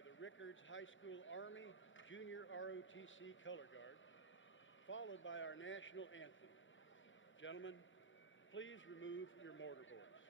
by the Rickards High School Army Junior ROTC Color Guard, followed by our national anthem. Gentlemen, please remove your mortarboards.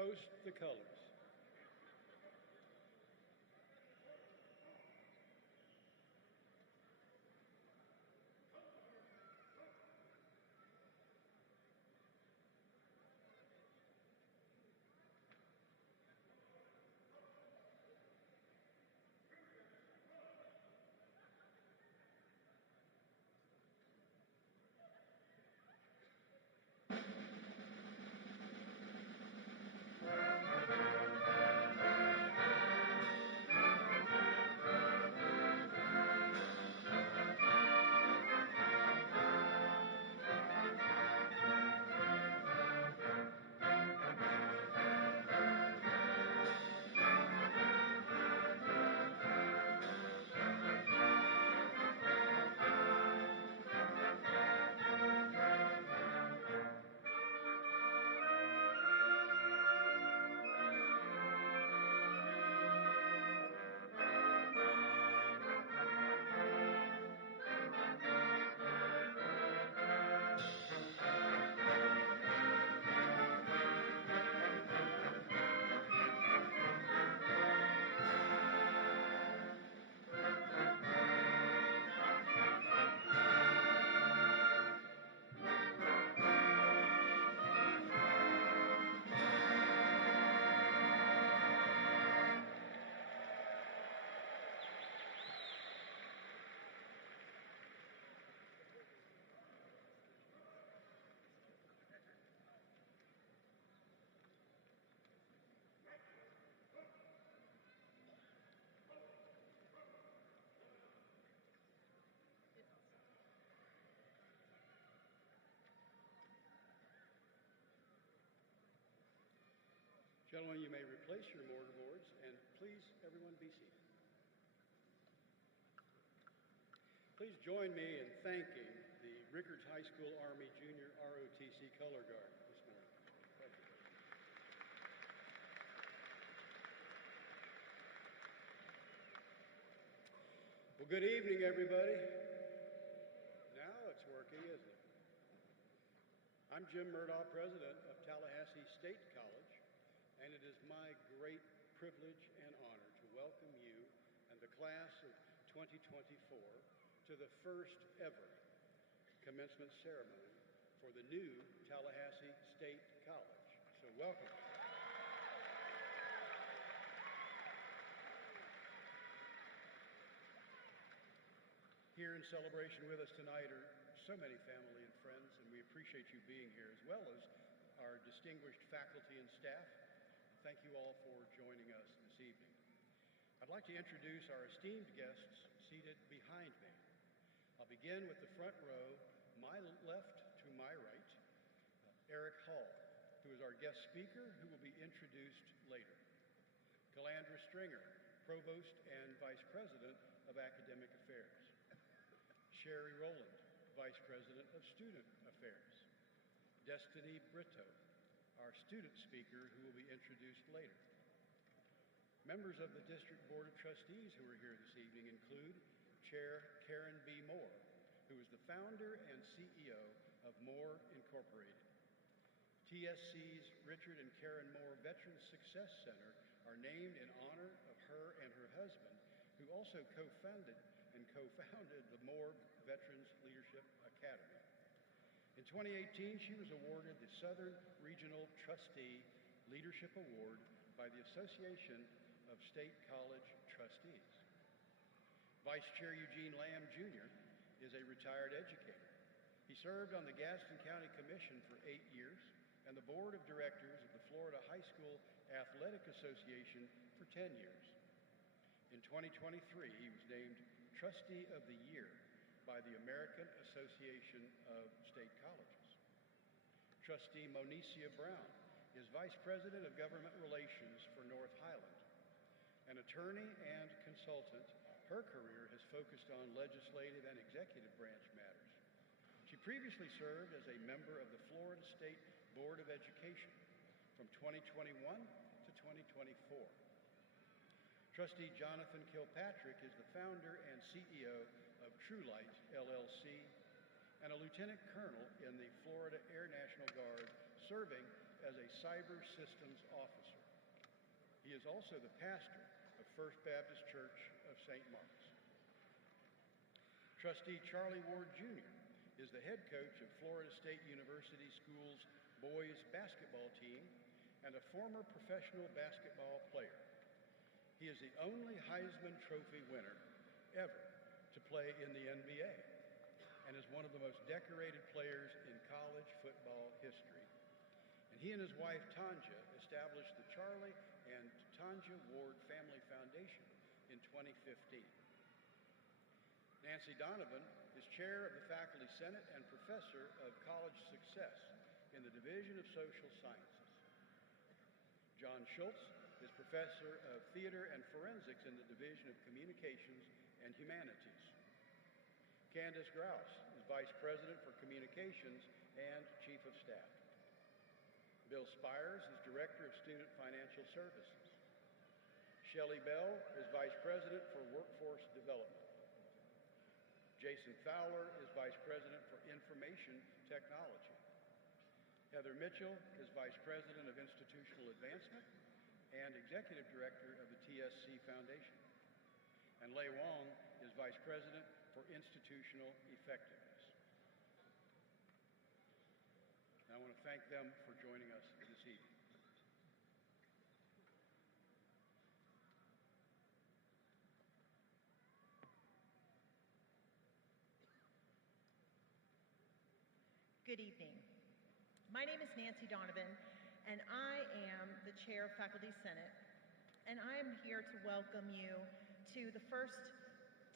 Post the colors. Gentlemen, you may replace your mortarboards, and please, everyone, be seated. Please join me in thanking the Rickards High School Army Junior ROTC Color Guard this morning. Thank you. Well, good evening, everybody. Now it's working, isn't it? I'm Jim Murdaugh, president of Tallahassee State College, and it is my great privilege and honor to welcome you and the class of 2024 to the first ever commencement ceremony for the new Tallahassee State College. So welcome. Here in celebration with us tonight are so many family and friends, and we appreciate you being here, as well as our distinguished faculty and staff. Thank you all for joining us this evening. I'd like to introduce our esteemed guests seated behind me. I'll begin with the front row, my left to my right, Eric Hall, who is our guest speaker, who will be introduced later. Calandra Stringer, Provost and Vice President of Academic Affairs. Sherry Rowland, Vice President of Student Affairs. Destiny Brito, our student speaker, who will be introduced later. Members of the District Board of Trustees who are here this evening include Chair Karen B. Moore, who is the founder and CEO of Moore Incorporated. TSC's Richard and Karen Moore Veterans Success Center are named in honor of her and her husband, who also co-founded the Moore Veterans Leadership Academy. In 2018, she was awarded the Southern Regional Trustee Leadership Award by the Association of State College Trustees. Vice Chair Eugene Lamb, Jr. is a retired educator. He served on the Gaston County Commission for 8 years and the Board of Directors of the Florida High School Athletic Association for 10 years. In 2023, he was named Trustee of the Year by the American Association of State Colleges. Trustee Monicia Brown is Vice President of Government Relations for North Highland. An attorney and consultant, her career has focused on legislative and executive branch matters. She previously served as a member of the Florida State Board of Education from 2021 to 2024. Trustee Jonathan Kilpatrick is the founder and CEO of True Light, LLC, and a lieutenant colonel in the Florida Air National Guard, serving as a cyber systems officer. He is also the pastor of First Baptist Church of St. Mark's. Trustee Charlie Ward, Jr. is the head coach of Florida State University Schools boys basketball team and a former professional basketball player. He is the only Heisman Trophy winner ever to play in the NBA and is one of the most decorated players in college football history. And he and his wife, Tanja, established the Charlie and Tanja Ward Family Foundation in 2015. Nancy Donovan is chair of the Faculty Senate and professor of college success in the Division of Social Sciences. John Schultz is professor of theater and forensics in the Division of Communications and Humanities. Candace Grouse is vice president for communications and chief of staff. Bill Spires is director of student financial services. Shelley Bell is vice president for workforce development. Jason Fowler is vice president for information technology. Heather Mitchell is vice president of institutional advancement and executive director of the TSC Foundation. And Lei Wong is vice president for institutional effectiveness. And I want to thank them for joining us this evening. Good evening. My name is Nancy Donovan, and I am the chair of Faculty Senate, and I am here to welcome you to the first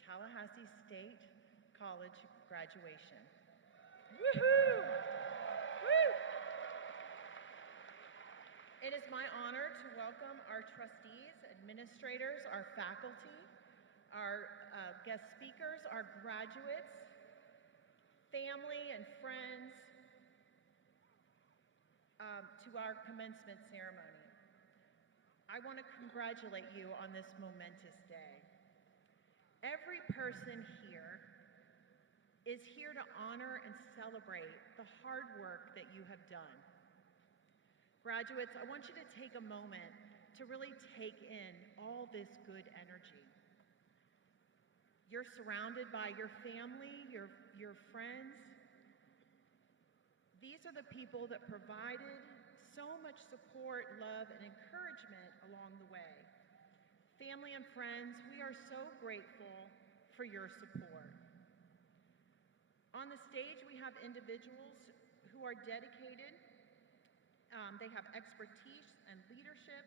Tallahassee State College graduation. Woohoo! Woo! It is my honor to welcome our trustees, administrators, our faculty, our guest speakers, our graduates, family and friends to our commencement ceremony. I want to congratulate you on this momentous day. Every person here is here to honor and celebrate the hard work that you have done. Graduates, I want you to take a moment to really take in all this good energy. You're surrounded by your family, your friends. These are the people that provided so much support, love, and encouragement along the way. Family and friends, we are so grateful for your support. On the stage, we have individuals who are dedicated. They have expertise and leadership,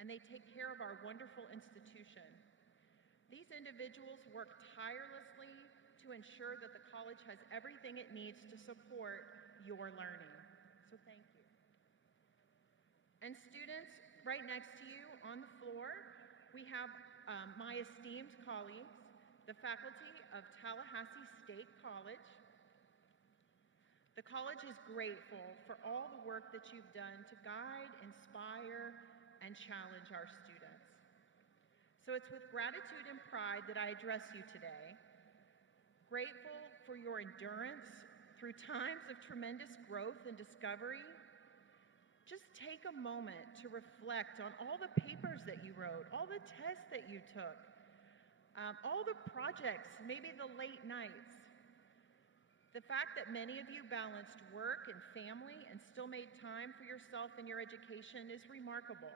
and they take care of our wonderful institution. These individuals work tirelessly to ensure that the college has everything it needs to support your learning. So thank you. And students, right next to you on the floor, we have my esteemed colleagues, the faculty of Tallahassee State College. The college is grateful for all the work that you've done to guide, inspire, and challenge our students. So it's with gratitude and pride that I address you today. Grateful for your endurance through times of tremendous growth and discovery, just take a moment to reflect on all the papers that you wrote, all the tests that you took, all the projects, maybe the late nights. The fact that many of you balanced work and family and still made time for yourself and your education is remarkable.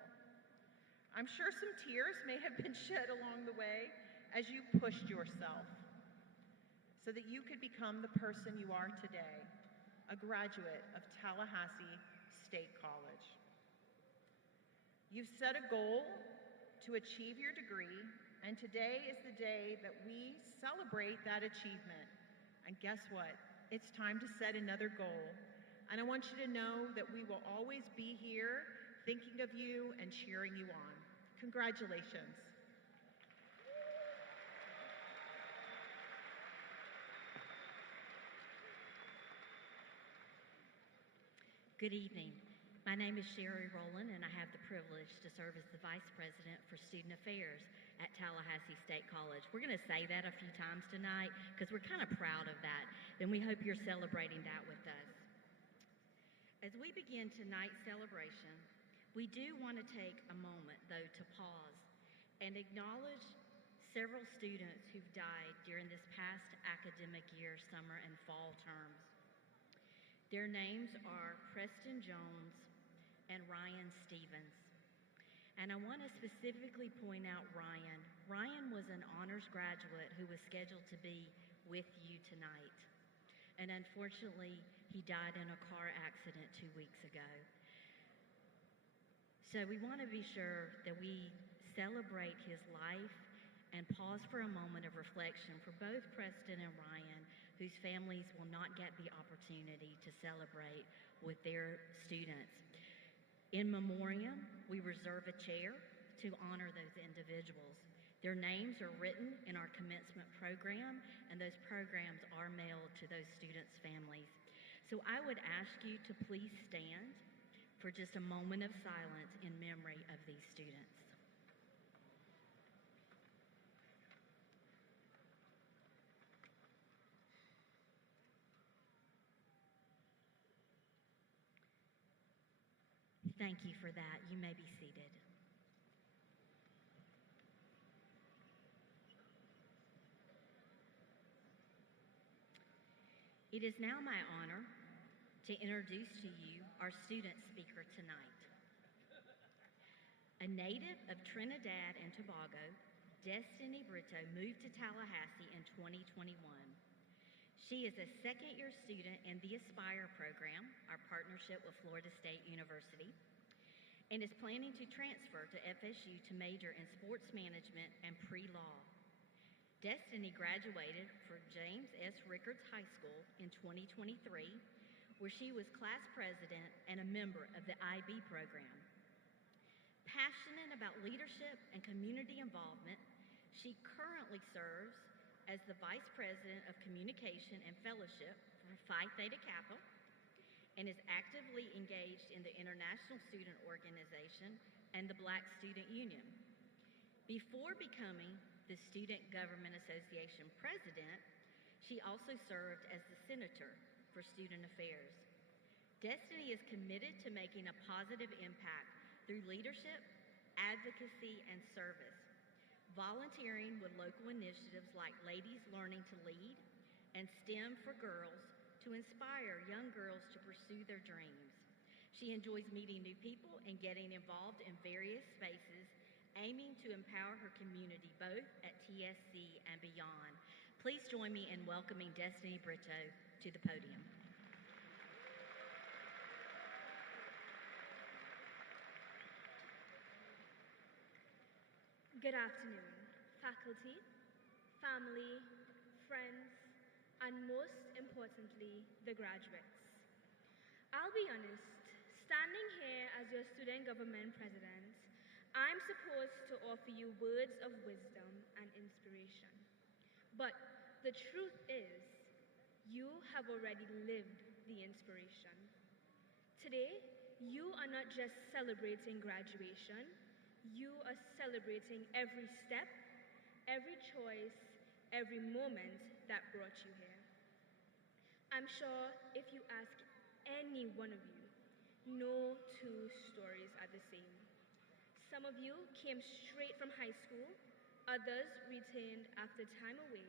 I'm sure some tears may have been shed along the way as you pushed yourself so that you could become the person you are today, a graduate of Tallahassee State College. You've set a goal to achieve your degree, and today is the day that we celebrate that achievement. And guess what? It's time to set another goal. And I want you to know that we will always be here thinking of you and cheering you on. Congratulations. Good evening. My name is Sherry Rowland, and I have the privilege to serve as the Vice President for Student Affairs at Tallahassee State College. We're going to say that a few times tonight because we're kind of proud of that, and we hope you're celebrating that with us. As we begin tonight's celebration, we do want to take a moment, though, to pause and acknowledge several students who've died during this past academic year, summer and fall terms. Their names are Preston Jones and Ryan Stevens. And I want to specifically point out Ryan. Ryan was an honors graduate who was scheduled to be with you tonight. And unfortunately, he died in a car accident 2 weeks ago. So we want to be sure that we celebrate his life and pause for a moment of reflection for both Preston and Ryan, whose families will not get the opportunity to celebrate with their students. In memoriam, we reserve a chair to honor those individuals. Their names are written in our commencement program, and those programs are mailed to those students' families. So I would ask you to please stand for just a moment of silence in memory of these students. Thank you for that. You may be seated. It is now my honor to introduce to you our student speaker tonight. A native of Trinidad and Tobago, Destiny Brito moved to Tallahassee in 2021. She is a second-year student in the Aspire program, our partnership with Florida State University, and is planning to transfer to FSU to major in sports management and pre-law. Destiny graduated from James S. Rickards High School in 2023, where she was class president and a member of the IB program. Passionate about leadership and community involvement, she currently serves as the Vice President of Communication and Fellowship for Phi Theta Kappa and is actively engaged in the International Student Organization and the Black Student Union. Before becoming the Student Government Association President, she also served as the Senator for Student Affairs. Destiny is committed to making a positive impact through leadership, advocacy, and service, volunteering with local initiatives like Ladies Learning to Lead and STEM for Girls to inspire young girls to pursue their dreams. She enjoys meeting new people and getting involved in various spaces, aiming to empower her community both at TSC and beyond. Please join me in welcoming Destiny Brito to the podium. Good afternoon, faculty, family, friends, and most importantly, the graduates. I'll be honest, standing here as your student government president, I'm supposed to offer you words of wisdom and inspiration. But the truth is, you have already lived the inspiration. Today, you are not just celebrating graduation, you are celebrating every step, every choice, every moment that brought you here. I'm sure if you ask any one of you, No two stories are the same. Some of you came straight from high school, others returned after time away,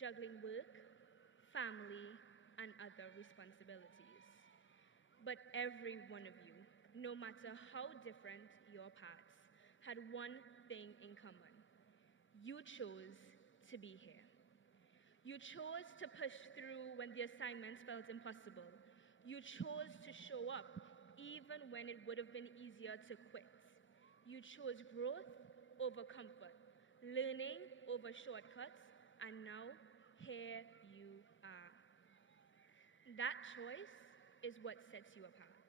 juggling work, family, and other responsibilities. But every one of you, no matter how different your paths, had one thing in common. You chose to be here. You chose to push through when the assignments felt impossible. You chose to show up even when it would have been easier to quit. You chose growth over comfort, learning over shortcuts, and now here you are. That choice is what sets you apart.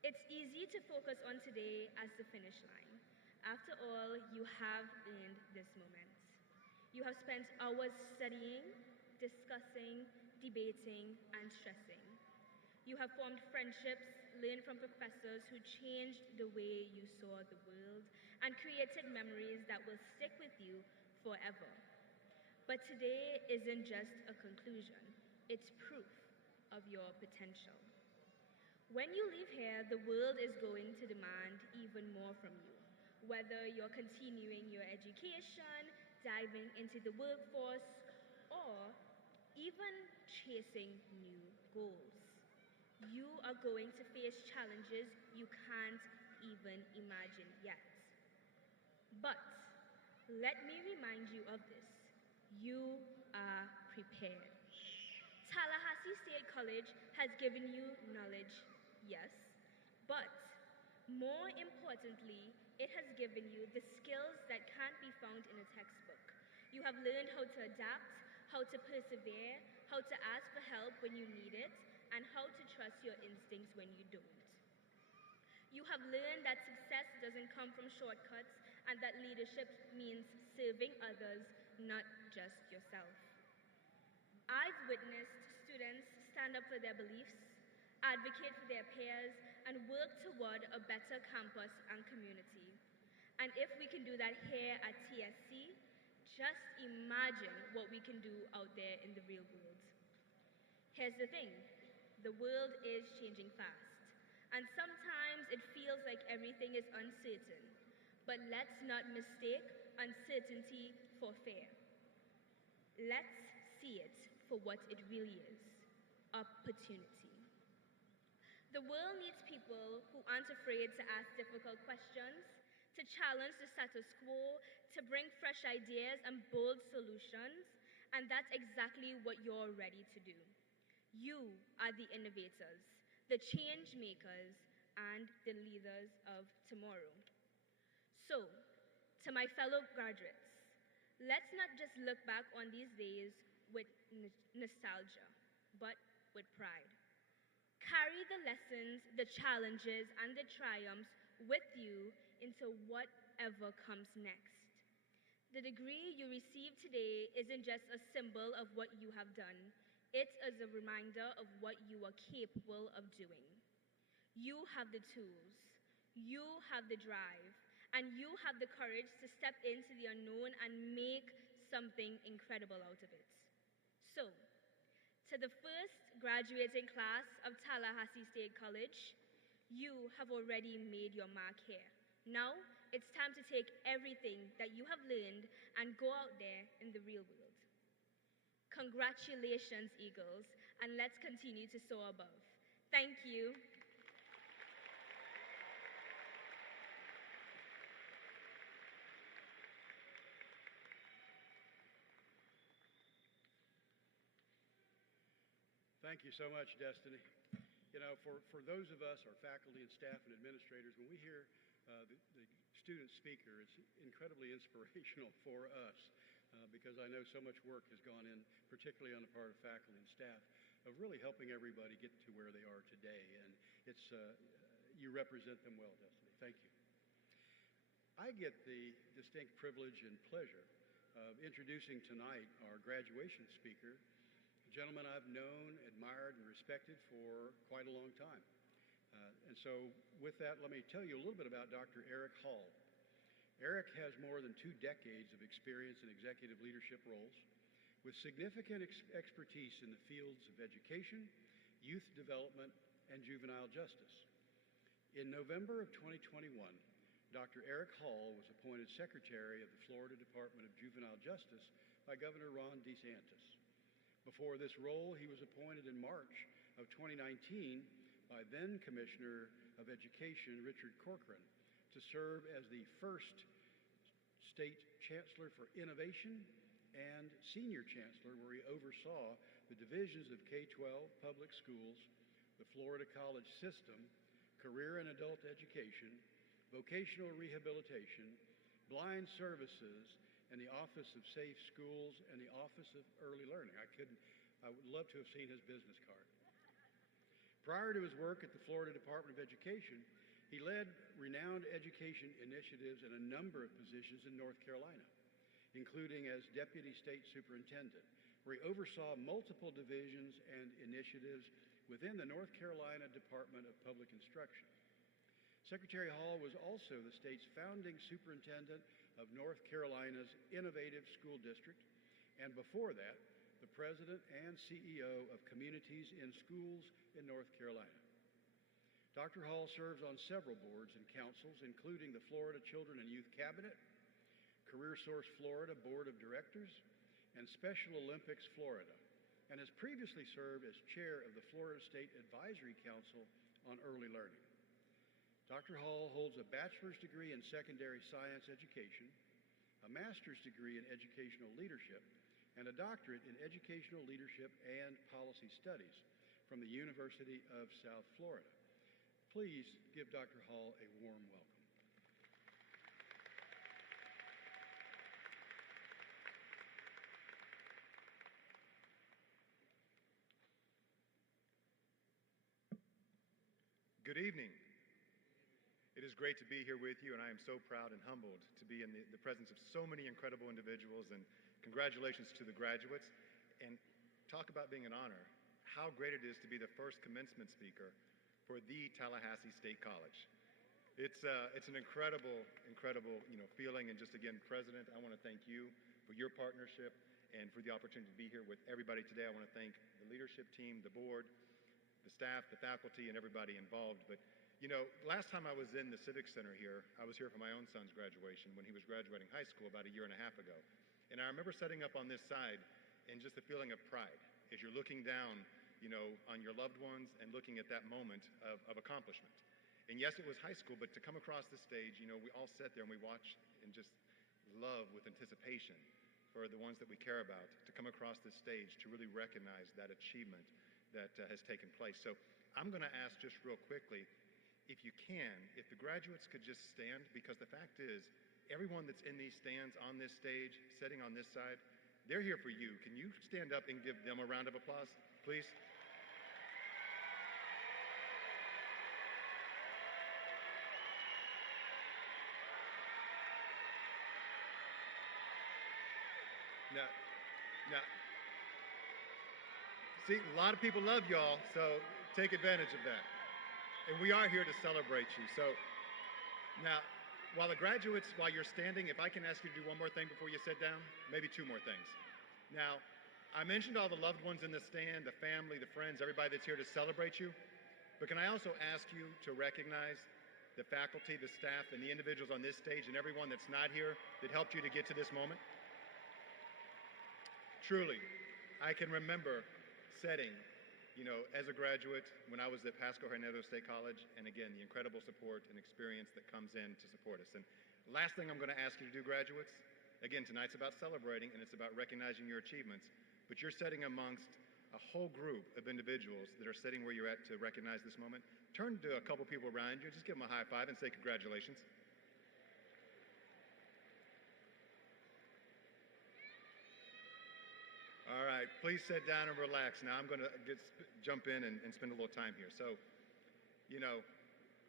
It's easy to focus on today as the finish line. After all, you have earned this moment. You have spent hours studying, discussing, debating, and stressing. You have formed friendships, learned from professors who changed the way you saw the world, and created memories that will stick with you forever. But today isn't just a conclusion, it's proof of your potential. When you leave here, the world is going to demand even more from you. Whether you're continuing your education, diving into the workforce, or even chasing new goals. You are going to face challenges you can't even imagine yet. But let me remind you of this. You are prepared. Tallahassee State College has given you knowledge, yes, but more importantly, it has given you the skills that can't be found in a textbook. You have learned how to adapt, how to persevere, how to ask for help when you need it, and how to trust your instincts when you don't. You have learned that success doesn't come from shortcuts and that leadership means serving others, not just yourself. I've witnessed students stand up for their beliefs, advocate for their peers, and work toward a better campus and community. And if we can do that here at TSC, just imagine what we can do out there in the real world. Here's the thing, the world is changing fast, and sometimes it feels like everything is uncertain. But let's not mistake uncertainty for fear. Let's see it for what it really is, opportunity. The world needs people who aren't afraid to ask difficult questions, to challenge the status quo, to bring fresh ideas and bold solutions, and that's exactly what you're ready to do. You are the innovators, the change makers, and the leaders of tomorrow. So, to my fellow graduates, let's not just look back on these days with nostalgia, but with pride. Carry the lessons, the challenges, and the triumphs with you into whatever comes next. The degree you receive today isn't just a symbol of what you have done, it is a reminder of what you are capable of doing. You have the tools, you have the drive, and you have the courage to step into the unknown and make something incredible out of it. So, to the first graduating class of Tallahassee State College, you have already made your mark here. Now, it's time to take everything that you have learned and go out there in the real world. Congratulations, Eagles, and let's continue to soar above. Thank you. Thank you so much, Destiny. You know, for those of us, our faculty and staff and administrators, when we hear the student speaker, it's incredibly inspirational for us because I know so much work has gone in, particularly on the part of faculty and staff, of really helping everybody get to where they are today. And it's you represent them well, Destiny. Thank you. I get the distinct privilege and pleasure of introducing tonight our graduation speaker, a gentleman I've known, admired, and respected for quite a long time. And so with that, let me tell you a little bit about Dr. Eric Hall. Eric has more than 2 decades of experience in executive leadership roles with significant expertise in the fields of education, youth development, and juvenile justice. In November of 2021, Dr. Eric Hall was appointed Secretary of the Florida Department of Juvenile Justice by Governor Ron DeSantis. Before this role, he was appointed in March of 2019 by then Commissioner of Education Richard Corcoran to serve as the first State Chancellor for Innovation and Senior Chancellor, where he oversaw the divisions of K-12 public schools, the Florida college system, career and adult education, vocational rehabilitation, blind services, and the Office of Safe Schools and the Office of Early Learning. I would love to have seen his business card. Prior to his work at the Florida Department of Education, he led renowned education initiatives in a number of positions in North Carolina, including as Deputy State Superintendent, where he oversaw multiple divisions and initiatives within the North Carolina Department of Public Instruction. Secretary Hall was also the state's founding superintendent of North Carolina's Innovative School District, and before that, the president and CEO of Communities in Schools in North Carolina. Dr. Hall serves on several boards and councils, including the Florida Children and Youth Cabinet, CareerSource Florida Board of Directors, and Special Olympics Florida, and has previously served as chair of the Florida State Advisory Council on Early Learning. Dr. Hall holds a bachelor's degree in secondary science education, a master's degree in educational leadership, and a doctorate in educational leadership and policy studies from the University of South Florida. Please give Dr. Hall a warm welcome. Good evening. It is great to be here with you, and I am so proud and humbled to be in the presence of so many incredible individuals, and congratulations to the graduates. And talk about being an honor, how great it is to be the first commencement speaker for the Tallahassee State College. It's an incredible feeling, and just again, President, I want to thank you for your partnership and for the opportunity to be here with everybody today. I want to thank the leadership team, the board, the staff, the faculty, and everybody involved. But last time I was in the Civic Center here, I was here for my own son's graduation when he was graduating high school about a year and a half ago. And I remember setting up on this side and just the feeling of pride as you're looking down, on your loved ones and looking at that moment of accomplishment. And yes, it was high school, but to come across the stage, we all sat there and we watched and just love with anticipation for the ones that we care about to come across this stage to really recognize that achievement that has taken place. So I'm going to ask just real quickly, if you can, if the graduates could just stand, because the fact is, everyone that's in these stands on this stage, sitting on this side, they're here for you. Can you stand up and give them a round of applause, please? Now, see, a lot of people love y'all, so take advantage of that. And we are here to celebrate you. So now, while you're standing, if I can ask you to do one more thing before you sit down, maybe two more things. Now, I mentioned all the loved ones in the stand, the family, the friends, everybody that's here to celebrate you. But can I also ask you to recognize the faculty, the staff, and the individuals on this stage and everyone that's not here that helped you to get to this moment? Truly, I can remember setting, as a graduate when I was at Pasco Hernando State College, and again, the incredible support and experience that comes in to support us. And last thing I'm going to ask you to do, graduates, again, tonight's about celebrating and it's about recognizing your achievements, but you're sitting amongst a whole group of individuals that are sitting where you're at to recognize this moment. Turn to a couple people around you, just give them a high five and say congratulations. All right, please sit down and relax. Now I'm going to jump in and spend a little time here. So,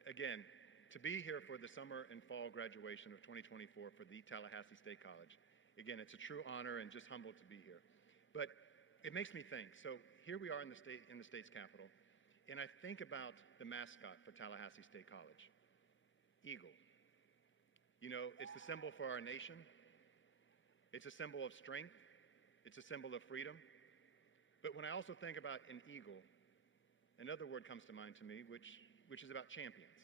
again, to be here for the summer and fall graduation of 2024 for the Tallahassee State College, again, it's a true honor and just humbled to be here. But it makes me think. So here we are in the state's capital, and I think about the mascot for Tallahassee State College, eagle. It's the symbol for our nation. It's a symbol of strength. It's a symbol of freedom. But when I also think about an eagle, another word comes to mind to me, which is about champions.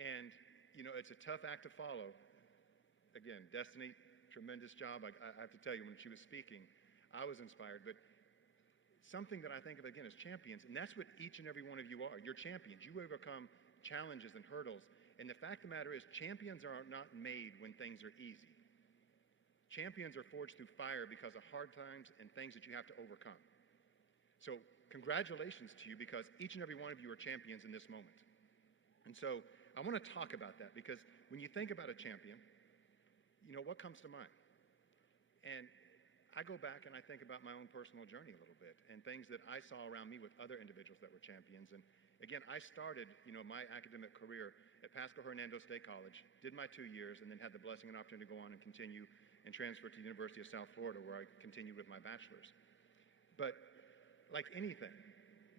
And, you know, it's a tough act to follow. Again, Destiny, tremendous job. I have to tell you, when she was speaking, I was inspired. But something that I think of, again, as champions, and that's what each and every one of you are. You're champions. You overcome challenges and hurdles. And the fact of the matter is, champions are not made when things are easy. Champions are forged through fire because of hard times and things that you have to overcome. So congratulations to you, because each and every one of you are champions in this moment. And so I want to talk about that, because when you think about a champion, you know, what comes to mind? And I go back and I think about my own personal journey a little bit and things that I saw around me with other individuals that were champions. And again, I started, you know, my academic career at Pasco Hernando State College, did my 2 years, and then had the blessing and opportunity to go on and continue and transfer to the University of South Florida, where I continued with my bachelor's. But like anything,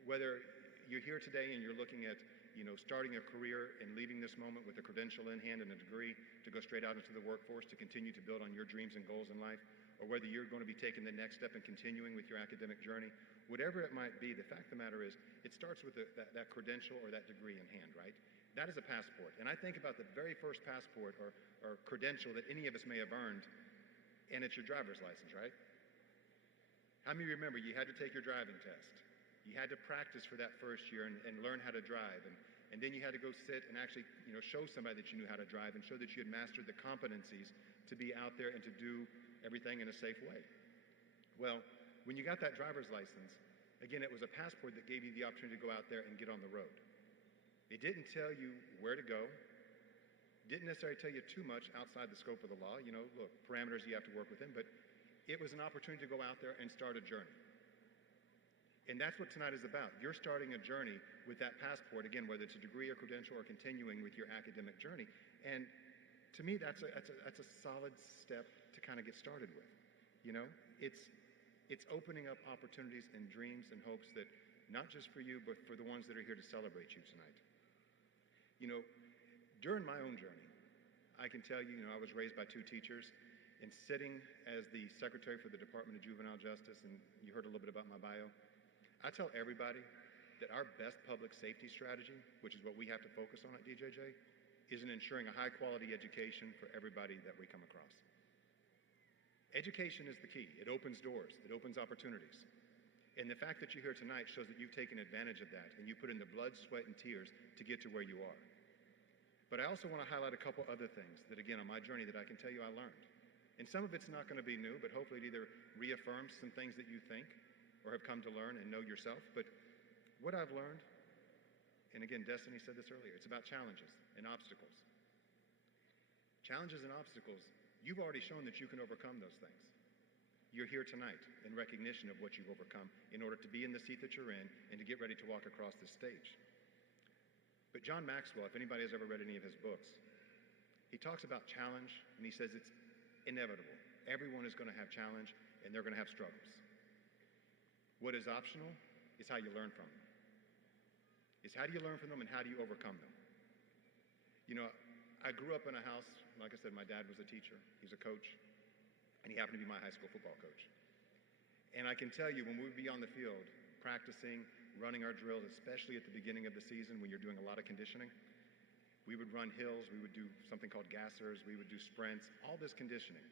whether you're here today and you're looking at, you know, starting a career and leaving this moment with a credential in hand and a degree to go straight out into the workforce to continue to build on your dreams and goals in life, or whether you're going to be taking the next step and continuing with your academic journey, whatever it might be, the fact of the matter is, it starts with that credential or that degree in hand, right? That is a passport. And I think about the very first passport or credential that any of us may have earned, and it's your driver's license, right? How many remember you had to take your driving test? You had to practice for that first year and learn how to drive. And then you had to go sit and actually, you know, show somebody that you knew how to drive and show that you had mastered the competencies to be out there and to do everything in a safe way. Well, when you got that driver's license, again, it was a passport that gave you the opportunity to go out there and get on the road. It didn't tell you where to go, didn't necessarily tell you too much outside the scope of the law, you know, look, parameters you have to work within, but it was an opportunity to go out there and start a journey. And that's what tonight is about. You're starting a journey with that passport, again, whether it's a degree or credential or continuing with your academic journey. And to me, that's a solid step to kind of get started with. You know, it's opening up opportunities and dreams and hopes that not just for you, but for the ones that are here to celebrate you tonight. You know, during my own journey, I can tell you, I was raised by 2 teachers, and sitting as the secretary for the Department of Juvenile Justice, and you heard a little bit about my bio, I tell everybody that our best public safety strategy, which is what we have to focus on at DJJ, is in ensuring a high-quality education for everybody that we come across. Education is the key. It opens doors. It opens opportunities. And the fact that you're here tonight shows that you've taken advantage of that, and you put in the blood, sweat, and tears to get to where you are. But I also want to highlight a couple other things that, again, on my journey that I can tell you I learned. And some of it's not going to be new, but hopefully it either reaffirms some things that you think or have come to learn and know yourself. But what I've learned, and again, Destiny said this earlier, it's about challenges and obstacles. Challenges and obstacles, you've already shown that you can overcome those things. You're here tonight in recognition of what you've overcome in order to be in the seat that you're in and to get ready to walk across this stage. But John Maxwell, if anybody has ever read any of his books, he talks about challenge, and he says it's inevitable. Everyone is going to have challenge, and they're going to have struggles. What is optional is how you learn from them. It's how do you learn from them and how do you overcome them? You know, I grew up in a house, like I said, my dad was a teacher. He's a coach, and he happened to be my high school football coach. And I can tell you, when we would be on the field practicing, running our drills, especially at the beginning of the season when you're doing a lot of conditioning, we would run hills, we would do something called gassers, we would do sprints, all this conditioning.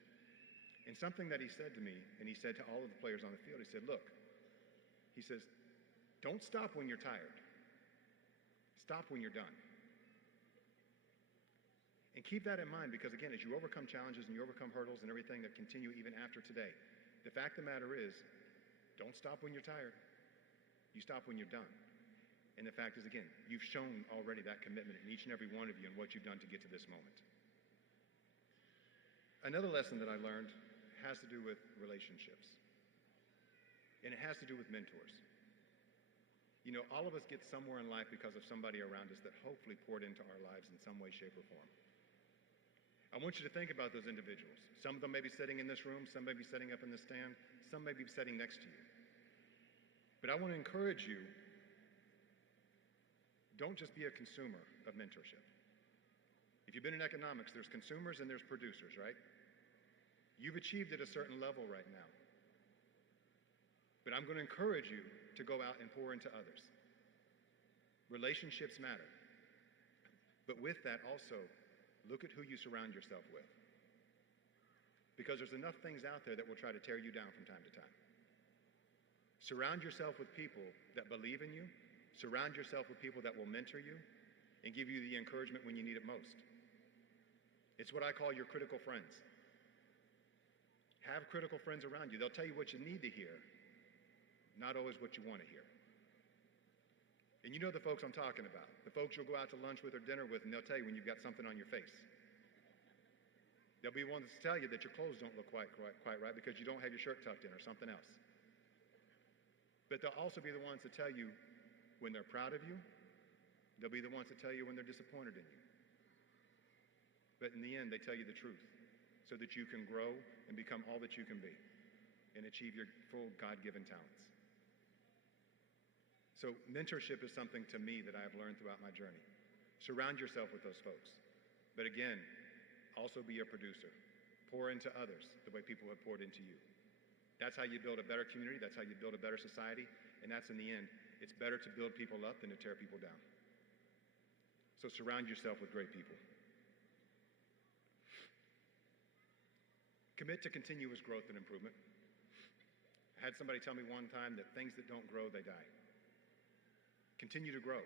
And something that he said to me, and he said to all of the players on the field, he said, look, he says, don't stop when you're tired. Stop when you're done. And keep that in mind, because again, as you overcome challenges and you overcome hurdles and everything that continue even after today, the fact of the matter is, don't stop when you're tired. You stop when you're done. And the fact is, again, you've shown already that commitment in each and every one of you and what you've done to get to this moment. Another lesson that I learned has to do with relationships. And it has to do with mentors. You know, all of us get somewhere in life because of somebody around us that hopefully poured into our lives in some way, shape, or form. I want you to think about those individuals. Some of them may be sitting in this room, some may be sitting up in the stand, some may be sitting next to you. But I want to encourage you, don't just be a consumer of mentorship. If you've been in economics, there's consumers and there's producers, right? You've achieved at a certain level right now. But I'm going to encourage you to go out and pour into others. Relationships matter. But with that also, look at who you surround yourself with. Because there's enough things out there that will try to tear you down from time to time. Surround yourself with people that believe in you. Surround yourself with people that will mentor you and give you the encouragement when you need it most. It's what I call your critical friends. Have critical friends around you. They'll tell you what you need to hear, not always what you want to hear. And you know the folks I'm talking about. The folks you'll go out to lunch with or dinner with, and they'll tell you when you've got something on your face. They'll be ones to tell you that your clothes don't look quite right because you don't have your shirt tucked in or something else. But they'll also be the ones to tell you when they're proud of you. They'll be the ones to tell you when they're disappointed in you. But in the end, they tell you the truth so that you can grow and become all that you can be and achieve your full God-given talents. So mentorship is something to me that I have learned throughout my journey. Surround yourself with those folks. But again, also be a producer. Pour into others the way people have poured into you. That's how you build a better community. That's how you build a better society. And that's, in the end, it's better to build people up than to tear people down. So surround yourself with great people. Commit to continuous growth and improvement. I had somebody tell me one time that things that don't grow, they die. Continue to grow.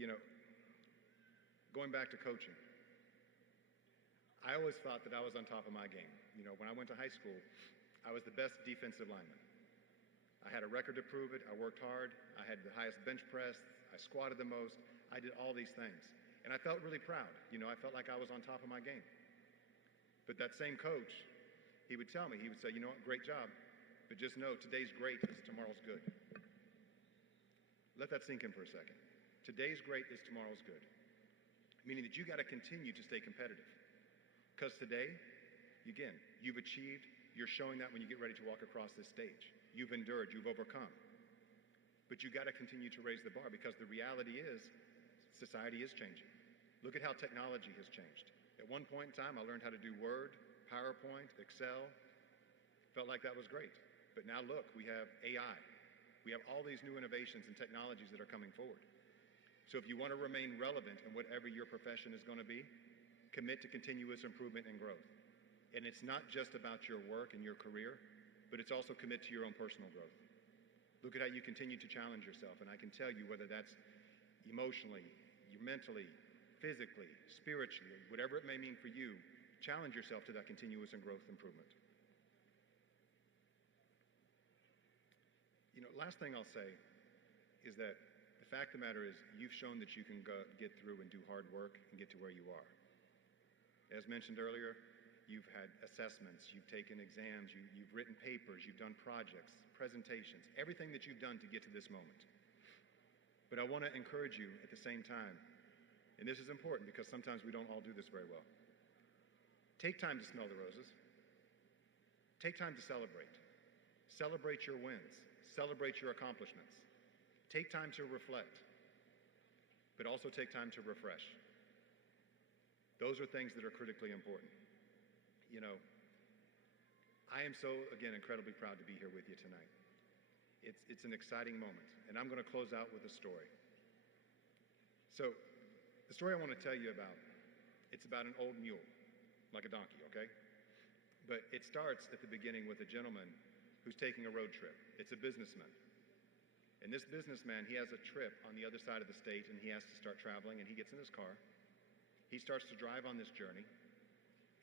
You know, going back to coaching, I always thought that I was on top of my game. You know, when I went to high school, I was the best defensive lineman. I had a record to prove it. I worked hard. I had the highest bench press. I squatted the most. I did all these things. And I felt really proud. You know, I felt like I was on top of my game. But that same coach, he would tell me, he would say, you know what, great job, but just know today's great is tomorrow's good. Let that sink in for a second. Today's great is tomorrow's good. Meaning that you got to continue to stay competitive. Because today, again, you've achieved, you're showing that when you get ready to walk across this stage. You've endured, you've overcome. But you got to continue to raise the bar because the reality is society is changing. Look at how technology has changed. At one point in time, I learned how to do Word, PowerPoint, Excel. Felt like that was great. But now look, we have AI. We have all these new innovations and technologies that are coming forward. So if you want to remain relevant in whatever your profession is going to be, commit to continuous improvement and growth. And it's not just about your work and your career, but it's also commit to your own personal growth. Look at how you continue to challenge yourself, and I can tell you whether that's emotionally, mentally, physically, spiritually, whatever it may mean for you, challenge yourself to that continuous and growth improvement. You know, last thing I'll say is that the fact of the matter is you've shown that you can get through and do hard work and get to where you are. As mentioned earlier, you've had assessments, you've taken exams, you've written papers, you've done projects, presentations, everything that you've done to get to this moment. But I want to encourage you at the same time, and this is important because sometimes we don't all do this very well. Take time to smell the roses. Take time to celebrate. Celebrate your wins. Celebrate your accomplishments. Take time to reflect, but also take time to refresh. Those are things that are critically important. You know, I am so, again, incredibly proud to be here with you tonight. It's an exciting moment, and I'm going to close out with a story. So, the story I want to tell you about, it's about an old mule, like a donkey, okay? But it starts at the beginning with a gentleman who's taking a road trip. It's a businessman. And this businessman, he has a trip on the other side of the state, and he has to start traveling, and he gets in his car. He starts to drive on this journey,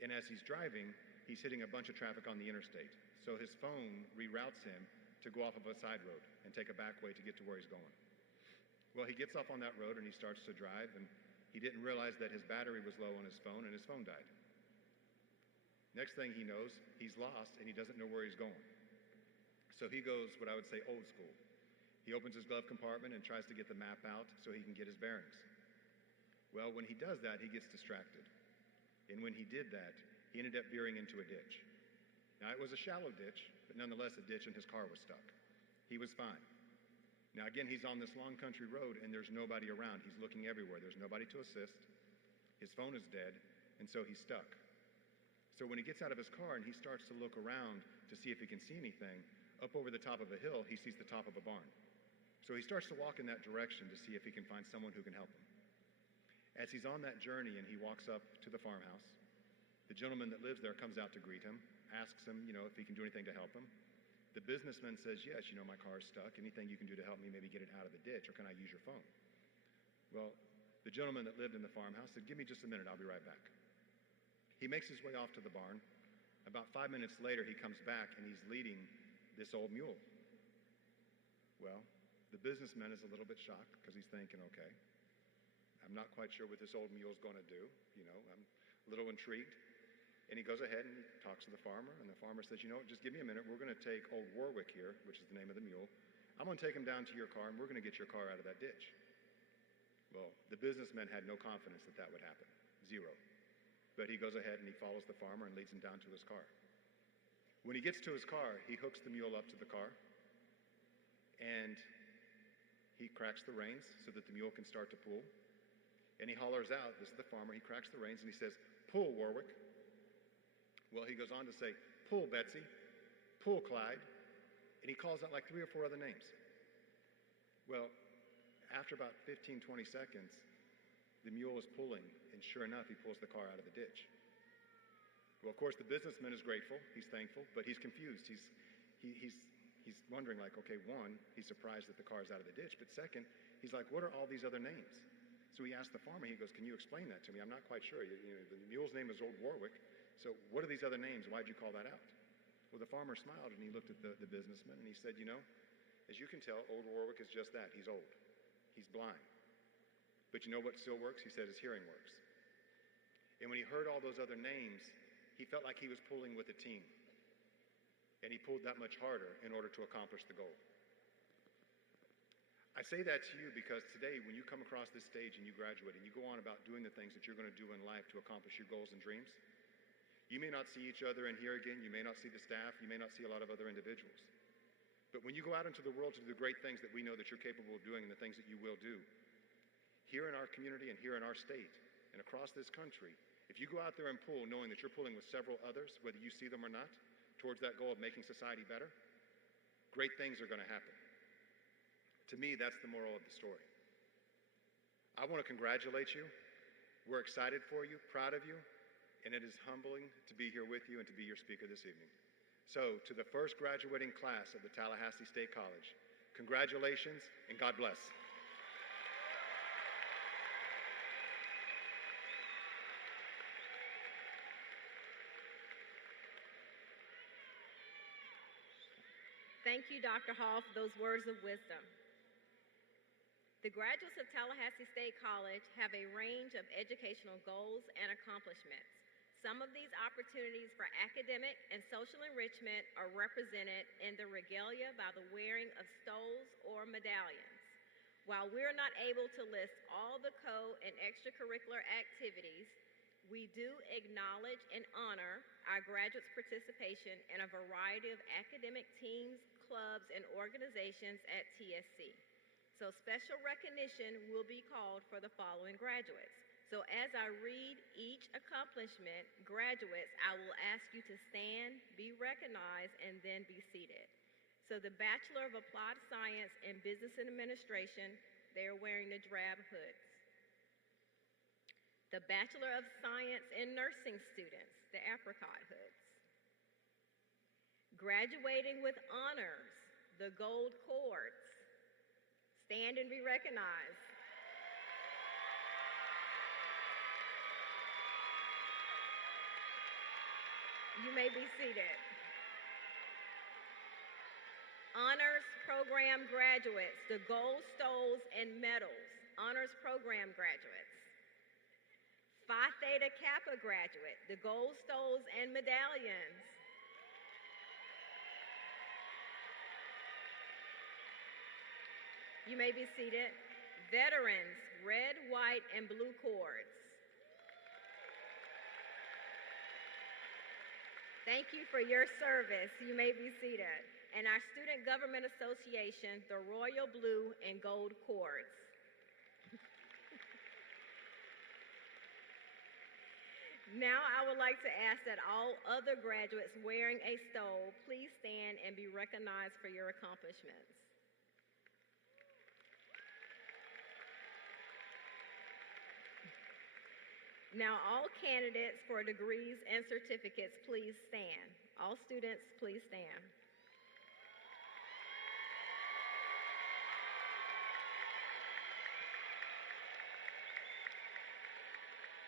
and as he's driving, he's hitting a bunch of traffic on the interstate. So his phone reroutes him to go off of a side road and take a back way to get to where he's going. Well, he gets off on that road, and he starts to drive, and he didn't realize that his battery was low on his phone, and his phone died. Next thing he knows, he's lost, and he doesn't know where he's going. So he goes, what I would say, old school. He opens his glove compartment and tries to get the map out so he can get his bearings. Well, when he does that, he gets distracted. And when he did that, he ended up veering into a ditch. Now, it was a shallow ditch, but nonetheless a ditch, and his car was stuck. He was fine. Now, again, he's on this long country road, and there's nobody around. He's looking everywhere. There's nobody to assist. His phone is dead, and so he's stuck. So when he gets out of his car and he starts to look around to see if he can see anything, up over the top of a hill, he sees the top of a barn. So he starts to walk in that direction to see if he can find someone who can help him. As he's on that journey and he walks up to the farmhouse, the gentleman that lives there comes out to greet him, asks him, if he can do anything to help him. The businessman says, yes, my car's stuck. Anything you can do to help me maybe get it out of the ditch, or can I use your phone? Well, the gentleman that lived in the farmhouse said, give me just a minute, I'll be right back. He makes his way off to the barn. About 5 minutes later, he comes back and he's leading this old mule. Well, the businessman is a little bit shocked because he's thinking, okay, I'm not quite sure what this old mule's going to do. I'm a little intrigued. And he goes ahead and he talks to the farmer, and the farmer says, just give me a minute. We're going to take old Warwick here, which is the name of the mule. I'm going to take him down to your car, and we're going to get your car out of that ditch. Well, the businessman had no confidence that that would happen. Zero. But he goes ahead and he follows the farmer and leads him down to his car. When he gets to his car, he hooks the mule up to the car, and he cracks the reins so that the mule can start to pull. And he hollers out, this is the farmer, he cracks the reins and he says, pull, Warwick. Well, he goes on to say, pull, Betsy, pull, Clyde. And he calls out like 3 or 4 other names. Well, after about 15, 20 seconds, the mule is pulling, and sure enough, he pulls the car out of the ditch. Well, of course, the businessman is grateful, he's thankful, but he's confused. He's wondering, like, okay, one, he's surprised that the car is out of the ditch, but second, he's like, what are all these other names? So he asked the farmer, he goes, can you explain that to me? I'm not quite sure. The mule's name is Old Warwick, so what are these other names? Why'd you call that out? Well, the farmer smiled and he looked at the businessman and he said, as you can tell, Old Warwick is just that. He's old. He's blind. But you know what still works? He said his hearing works. And when he heard all those other names, he felt like he was pulling with a team. And he pulled that much harder in order to accomplish the goal. I say that to you because today, when you come across this stage and you graduate and you go on about doing the things that you're going to do in life to accomplish your goals and dreams, you may not see each other in here again. You may not see the staff. You may not see a lot of other individuals. But when you go out into the world to do the great things that we know that you're capable of doing and the things that you will do, here in our community and here in our state and across this country, if you go out there and pull knowing that you're pulling with several others, whether you see them or not, towards that goal of making society better, great things are going to happen. To me, that's the moral of the story. I want to congratulate you. We're excited for you, proud of you, and it is humbling to be here with you and to be your speaker this evening. So, to the first graduating class of the Tallahassee State College, congratulations and God bless. Thank you, Dr. Hall, for those words of wisdom. The graduates of Tallahassee State College have a range of educational goals and accomplishments. Some of these opportunities for academic and social enrichment are represented in the regalia by the wearing of stoles or medallions. While we're not able to list all the co- and extracurricular activities, we do acknowledge and honor our graduates' participation in a variety of academic teams, clubs, and organizations at TSC. So special recognition will be called for the following graduates. So as I read each accomplishment, graduates, I will ask you to stand, be recognized, and then be seated. So the Bachelor of Applied Science in Business Administration, they're wearing the drab hoods. The Bachelor of Science in Nursing students, the apricot hoods. Graduating with honors, the gold cords. Stand and be recognized. You may be seated. Honors Program graduates, the gold stoles and medals. Honors Program graduates. Phi Theta Kappa graduate, the gold stoles and medallions. You may be seated. Veterans, red, white, and blue cords. Thank you for your service. You may be seated. And our Student Government Association, the royal blue and gold cords. Now I would like to ask that all other graduates wearing a stole please stand and be recognized for your accomplishments. Now, all candidates for degrees and certificates, please stand. All students, please stand.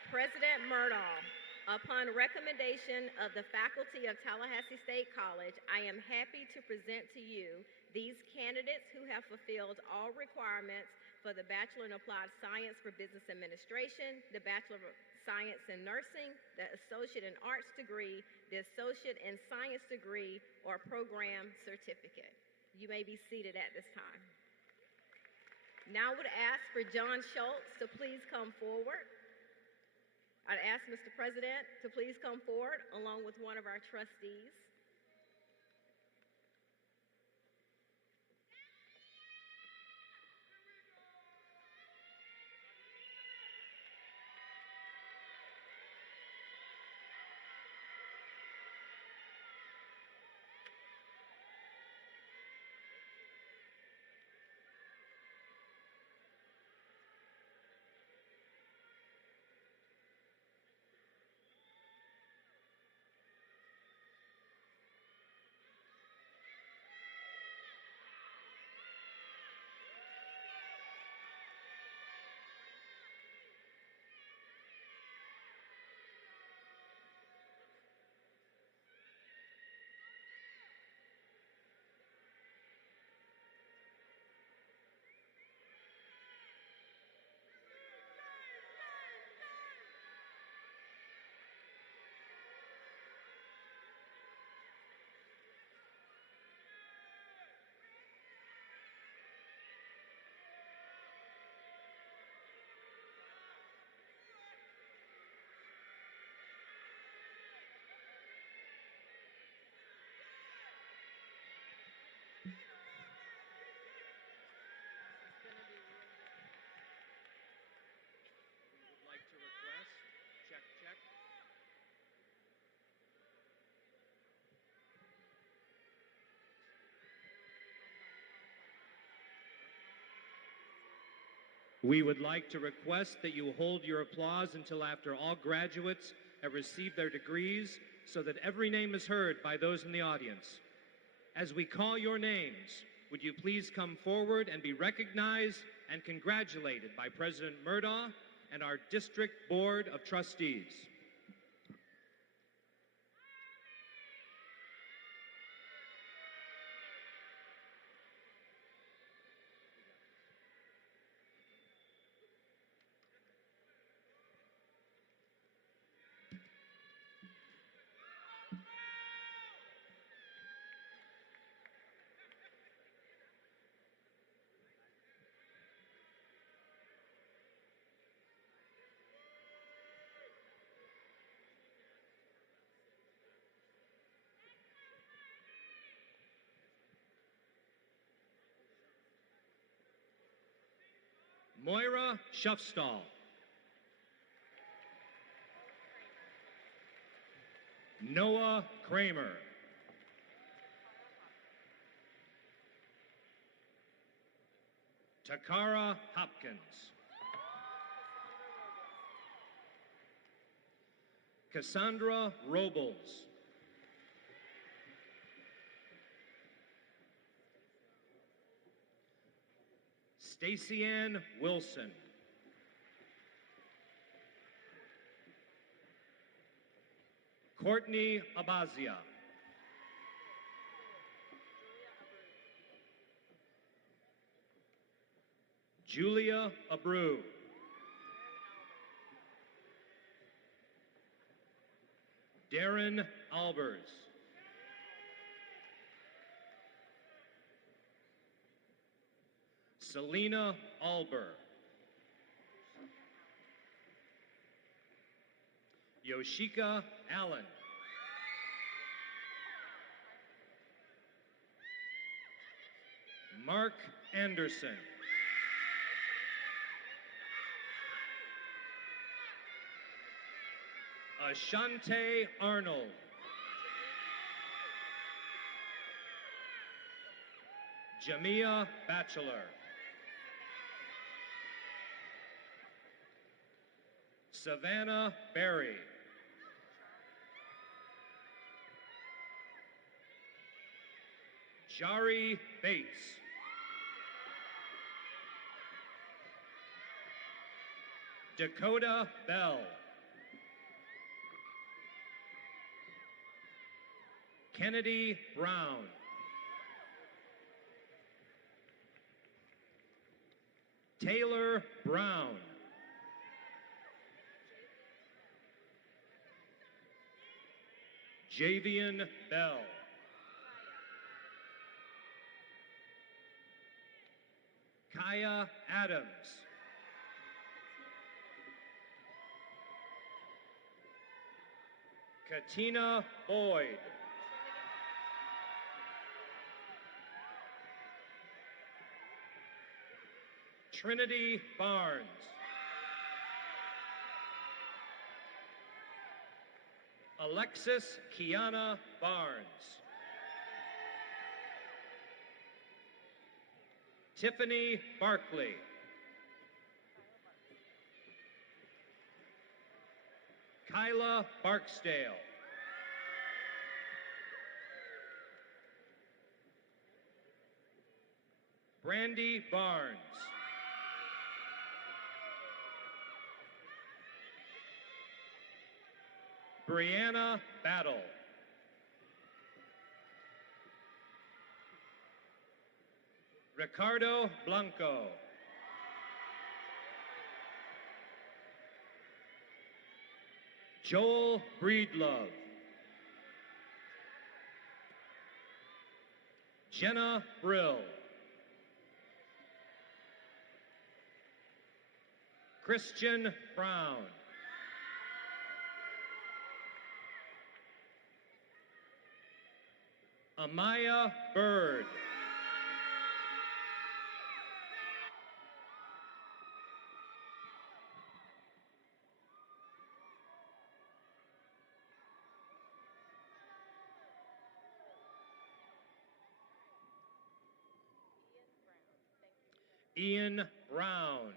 President Murdaugh, upon recommendation of the faculty of Tallahassee State College, I am happy to present to you these candidates who have fulfilled all requirements for the Bachelor in Applied Science for Business Administration, the Bachelor of Science in Nursing, the Associate in Arts degree, the Associate in Science degree, or program certificate. You may be seated at this time. Now I would ask for John Schultz to please come forward. I'd ask Mr. President to please come forward along with one of our trustees. We would like to request that you hold your applause until after all graduates have received their degrees so that every name is heard by those in the audience. As we call your names, would you please come forward and be recognized and congratulated by President Murdaugh and our District Board of Trustees. Moira Schuffstall. Noah Kramer. Takara Hopkins. Cassandra Robles. Stacey Ann Wilson. Courtney Abazia. Julia Abreu. Darren Albers. Selena Alber. Yoshika Allen. Mark Anderson. Ashante Arnold. Jamia Batchelor. Savannah Berry. Jari Bates. Dakota Bell. Kennedy Brown. Taylor Brown. Javian Bell. Kaya Adams. Katina Boyd. Trinity Barnes. Alexis Kiana Barnes. Tiffany Barkley. Kyla Barksdale. Brandy Barnes. Brianna Battle. Ricardo Blanco. Joel Breedlove. Jenna Brill. Christian Brown. Amaya Bird. Ian Brown.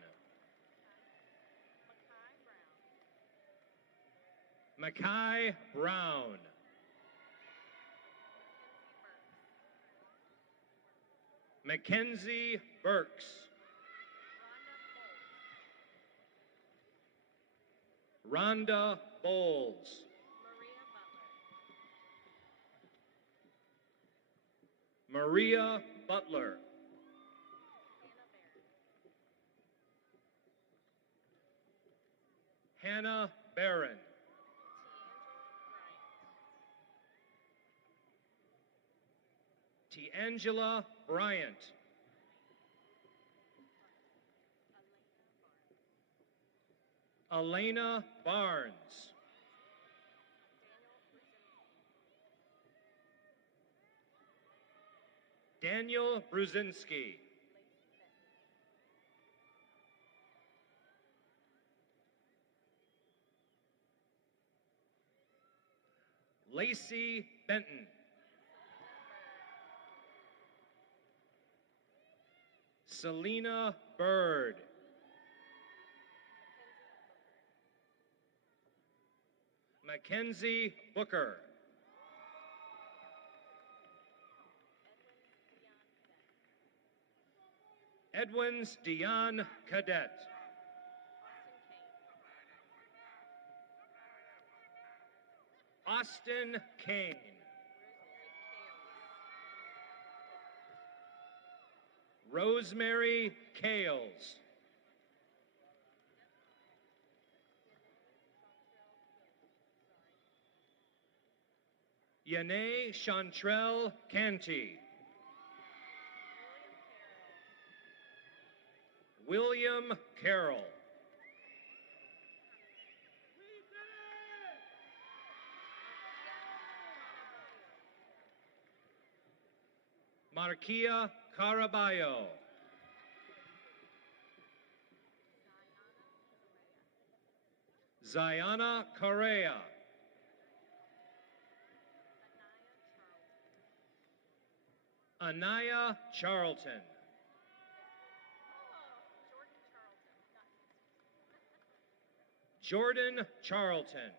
Mackay Brown. Mackenzie Burks. Rhonda Bowles. Maria Butler. Hannah Barron. Tiangela Bryant. Elena Barnes. Daniel Bruzinski. Lacey Benton. Selena Bird. Mackenzie Booker. Edwins Dion Cadet. Austin Kane. Rosemary Kales. Yanae Chantrell Canty. William Carroll. Marquia Caraballo. Ziana Correa. Anaya Charlton. Jordan Charlton.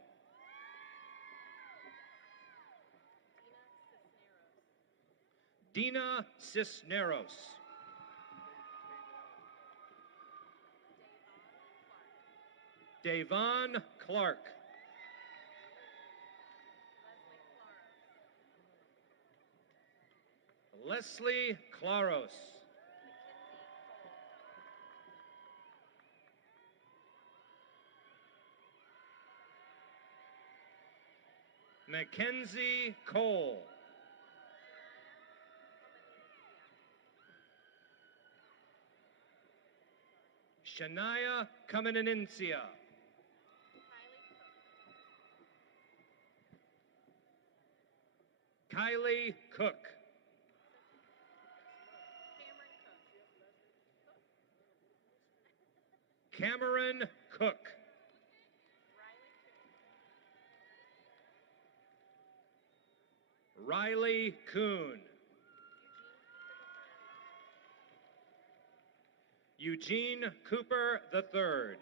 Dina Cisneros. Davon Clark. Leslie Claros. Mackenzie Cole. Shania Kamaninincia. Kylie Cook. Cameron Cook. Riley Kuhn. Eugene Cooper III.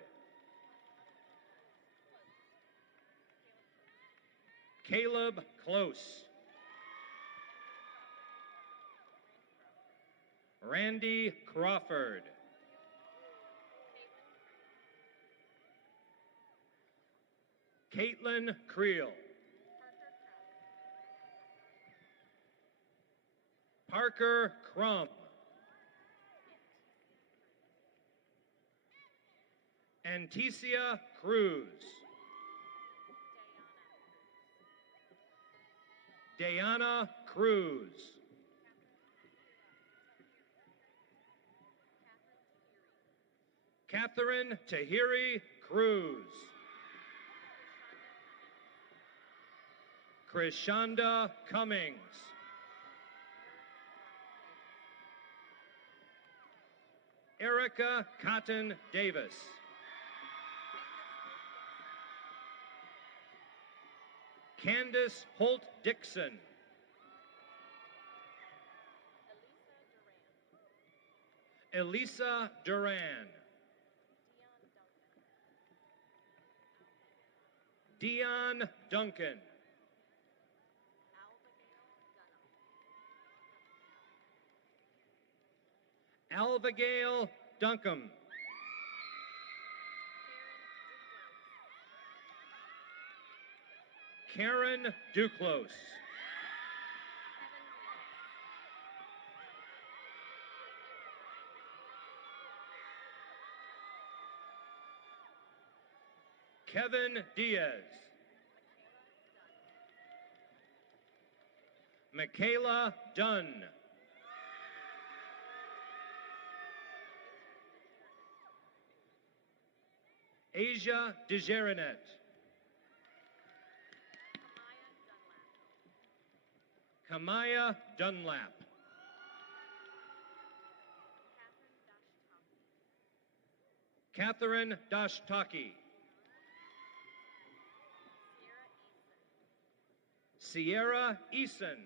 Caleb Close. Randy Crawford. Caitlin Creel. Parker Crumb. Anticia Cruz. Dayana Cruz. Catherine Tahiri Cruz. Krishanda Cummings. Erica Cotton Davis. Candace Holt Dixon. Elisa Duran. Dion Duncan. Alvagail Duncombe. Karen Duclos. Kevin Diaz. Michaela Dunn. Asia DeJarinet. Kamaya Dunlap. Catherine Dashtaki. Sierra Eason.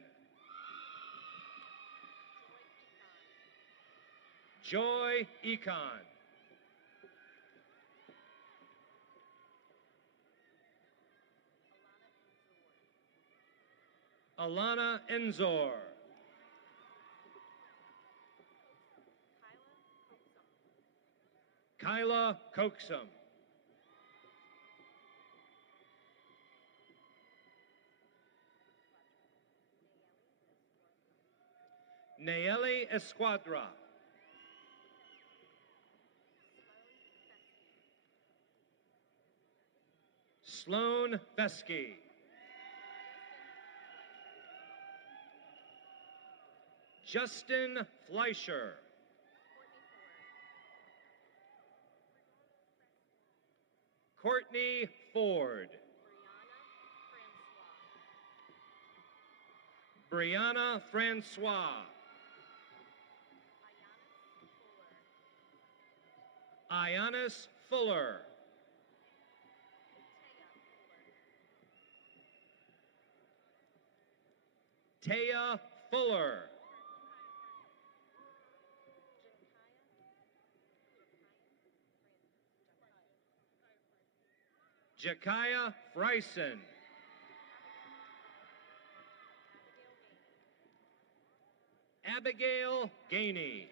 Joy Econ. Alana Enzor. Kyla Coaxum. Nayeli Esquadra. Sloan Fesky. Justin Fleischer. Courtney Ford. Brianna Francois. Ionis Fuller. Taya Fuller. Jakaya Fryson. Abigail Gainey.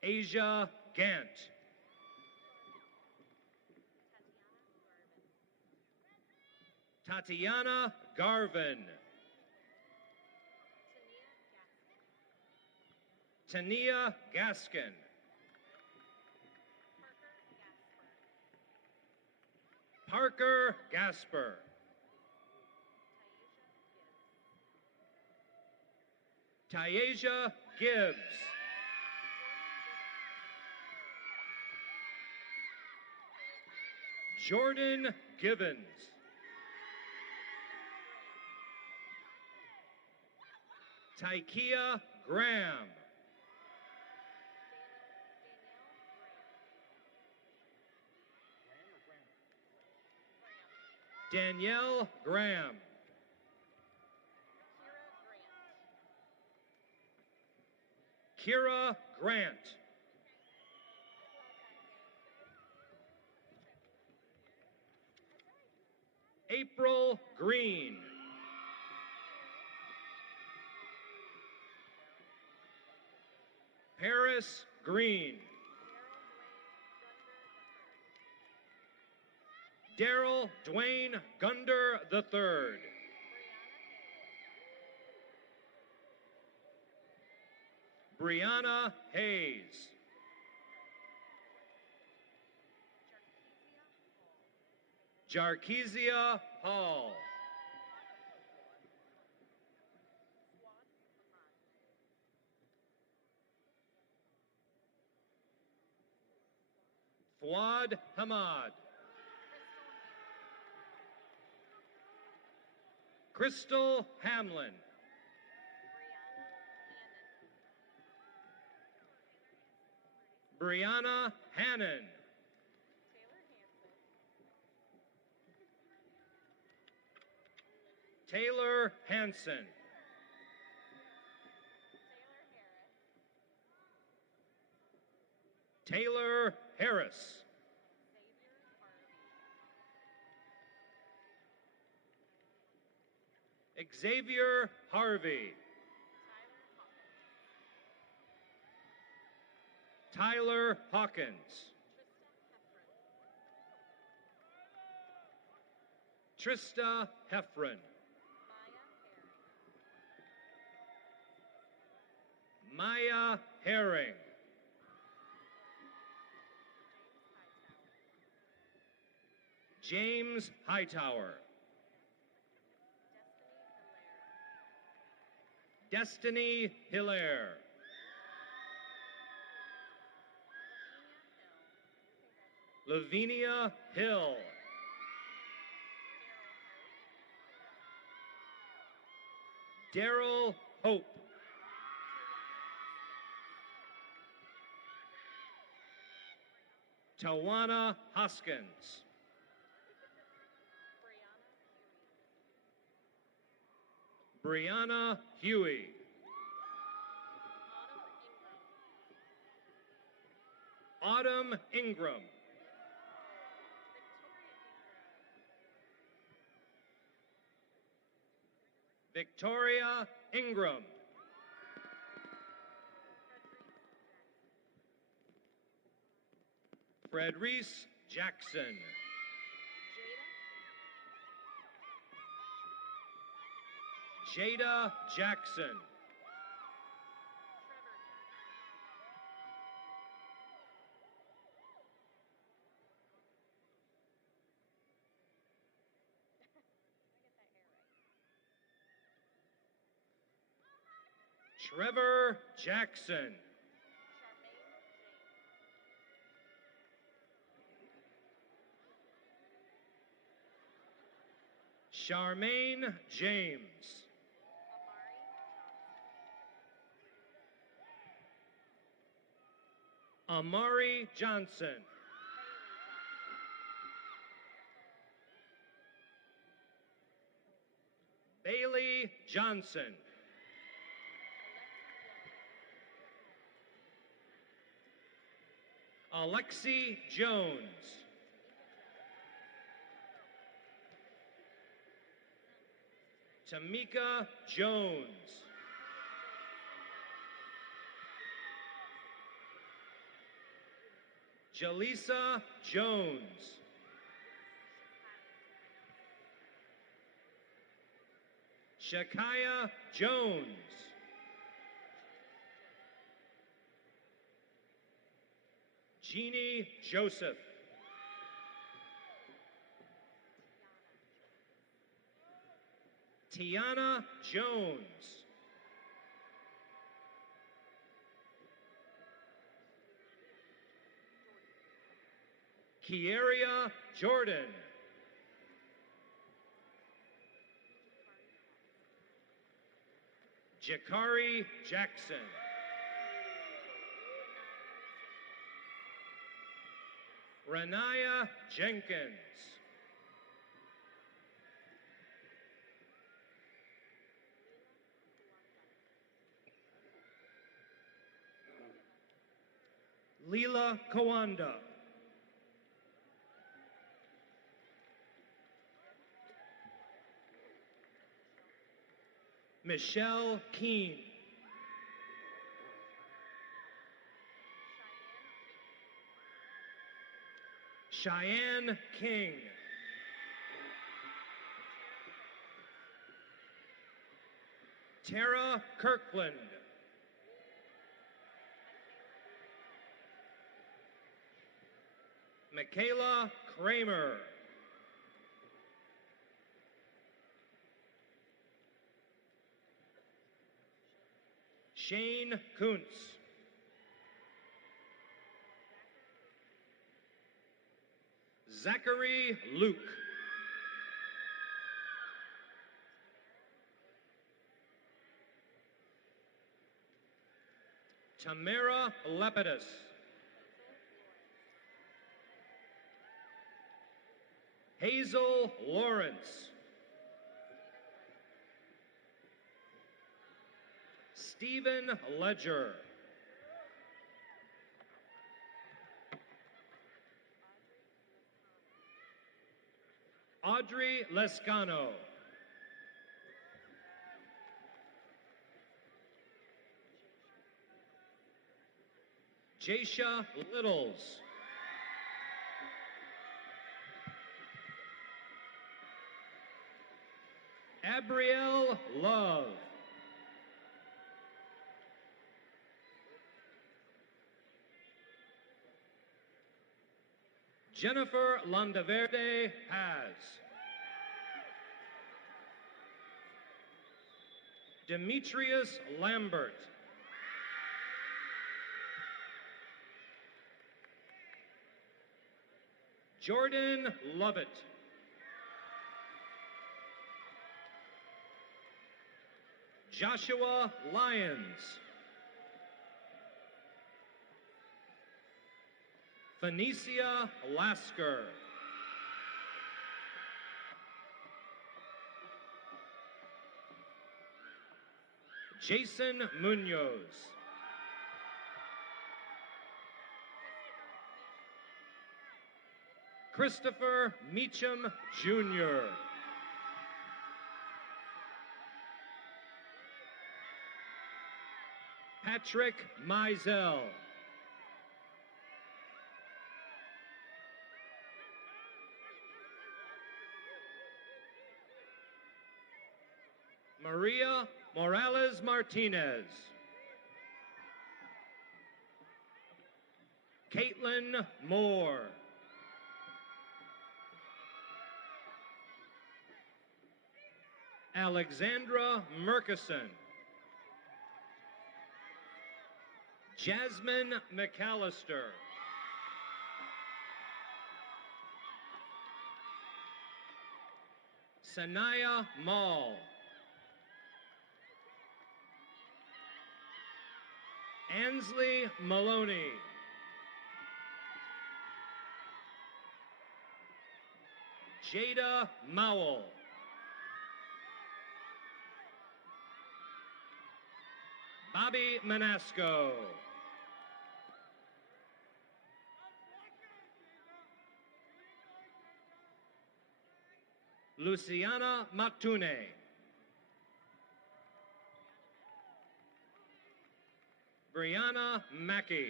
Asia Gant. Tatiana Garvin. Tania Gaskin. Parker Gasper. Tyasia Gibbs. Jordan Givens. Tykia Graham. Danielle Graham. Kira Grant. April Green. Paris Green. Daryl Dwayne Gunder III. Brianna Hayes. Jarkezia Hall. Fuad Hamad. Crystal Hamlin. Brianna Hannon. Taylor Hansen. Taylor Harris. Xavier Harvey. Tyler Hawkins. Trista Heffron. Maya Herring. James Hightower. Destiny Hilaire. Lavinia Hill. Daryl Hope. Tawana Hoskins. Brianna Huey. Autumn Ingram. Victoria Ingram. Fred Reese Jackson. Jada Jackson. Trevor Jackson. Charmaine James. Amari Johnson. Bailey Johnson. Alexi Jones. Tamika Jones. Jaleesa Jones. Shakaya Jones. Jeannie Joseph. Tiana Jones. Kieria Jordan. Jakari Jackson. Renaya Jenkins. Leela Kawanda. Michelle Keene. Cheyenne King. Tara Kirkland. Michaela Kramer. Shane Kuntz. Zachary Luke. Tamara Lepidus. Hazel Lawrence. Stephen Ledger. Audrey Lescano. Jasha Littles. Abrielle Love. Jennifer Landaverde Paz. Demetrius Lambert. Jordan Lovett. Joshua Lyons. Phoenicia Lasker. Jason Munoz. Christopher Meacham Jr. Patrick Mizell. Maria Morales Martinez. Caitlin Moore. Alexandra Murkison. Jasmine McAllister. Sanaya Mall. Ansley Maloney. Jada Mowell. Bobby Manasco. Luciana Matune. Brianna Mackey.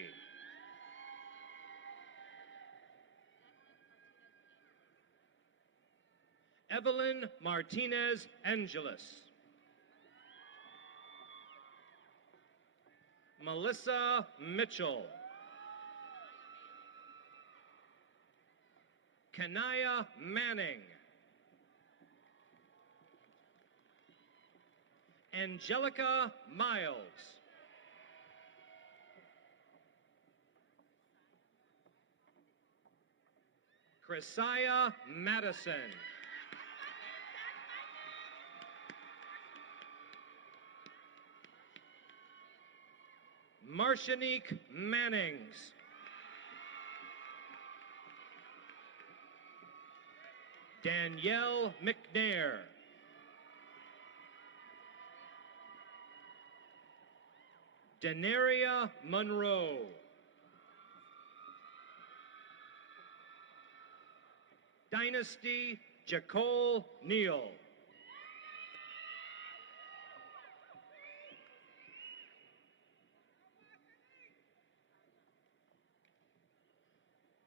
Evelyn Martinez Angeles. Melissa Mitchell. Kanaya Manning. Angelica Miles. Chrisaya Madison. Marshanique Mannings. Danielle McNair. Denaria Monroe. Dynasty Jacole Neal.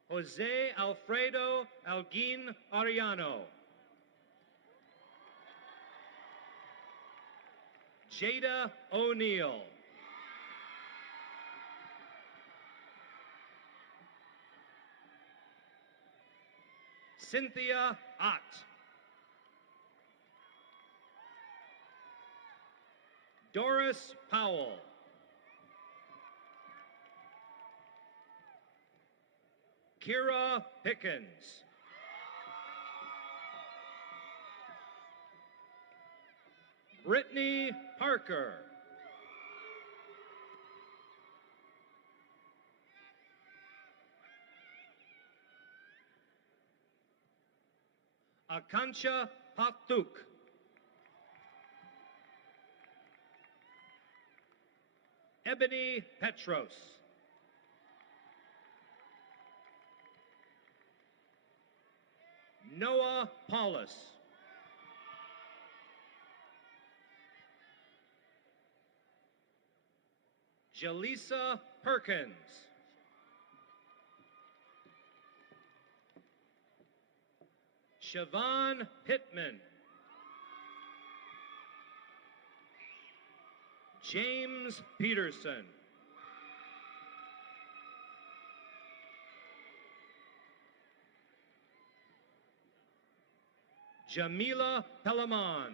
Jose Alfredo Alguin Ariano. Jada O'Neill. Cynthia Ott. Doris Powell. Kira Pickens. Brittany Parker. Akancha Patuk. Ebony Petros. Noah Paulus. Jaleesa Perkins. Siobhan Pittman. James Peterson. Jamila Pelaman.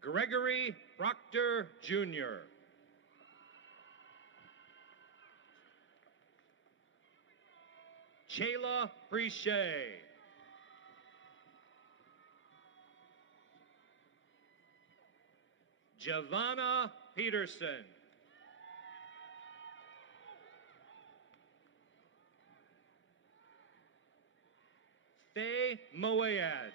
Gregory Proctor Jr. Chayla Preche. Giovanna Peterson. Faye Moayad.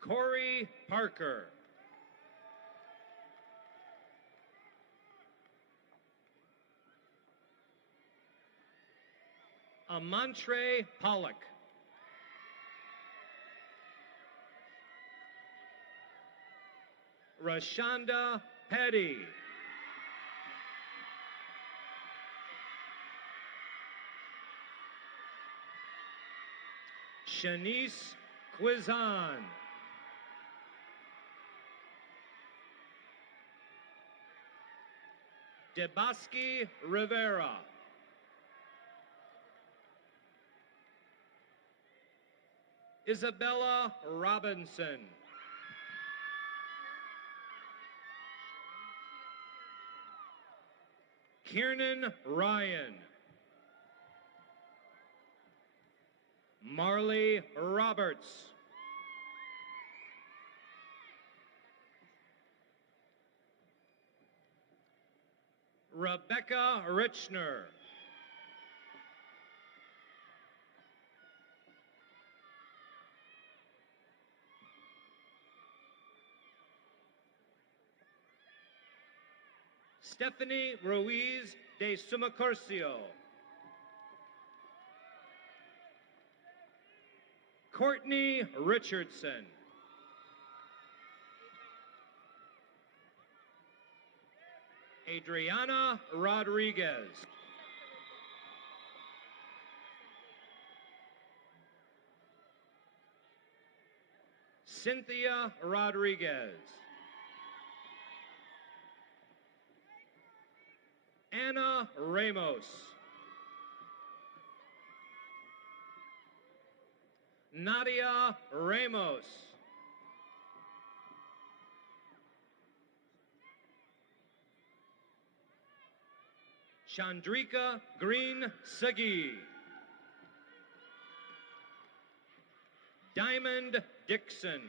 Corey Parker. Amantre Pollock. Rashonda Petty. Shanice Quizan. Debaski Rivera. Isabella Robinson. Kiernan Ryan. Marley Roberts. Rebecca Richner. Stephanie Ruiz de Sumacurcio. Courtney Richardson. Adriana Rodriguez. Cynthia Rodriguez. Anna Ramos. Nadia Ramos. Chandrika Green Sagi. Diamond Dixon.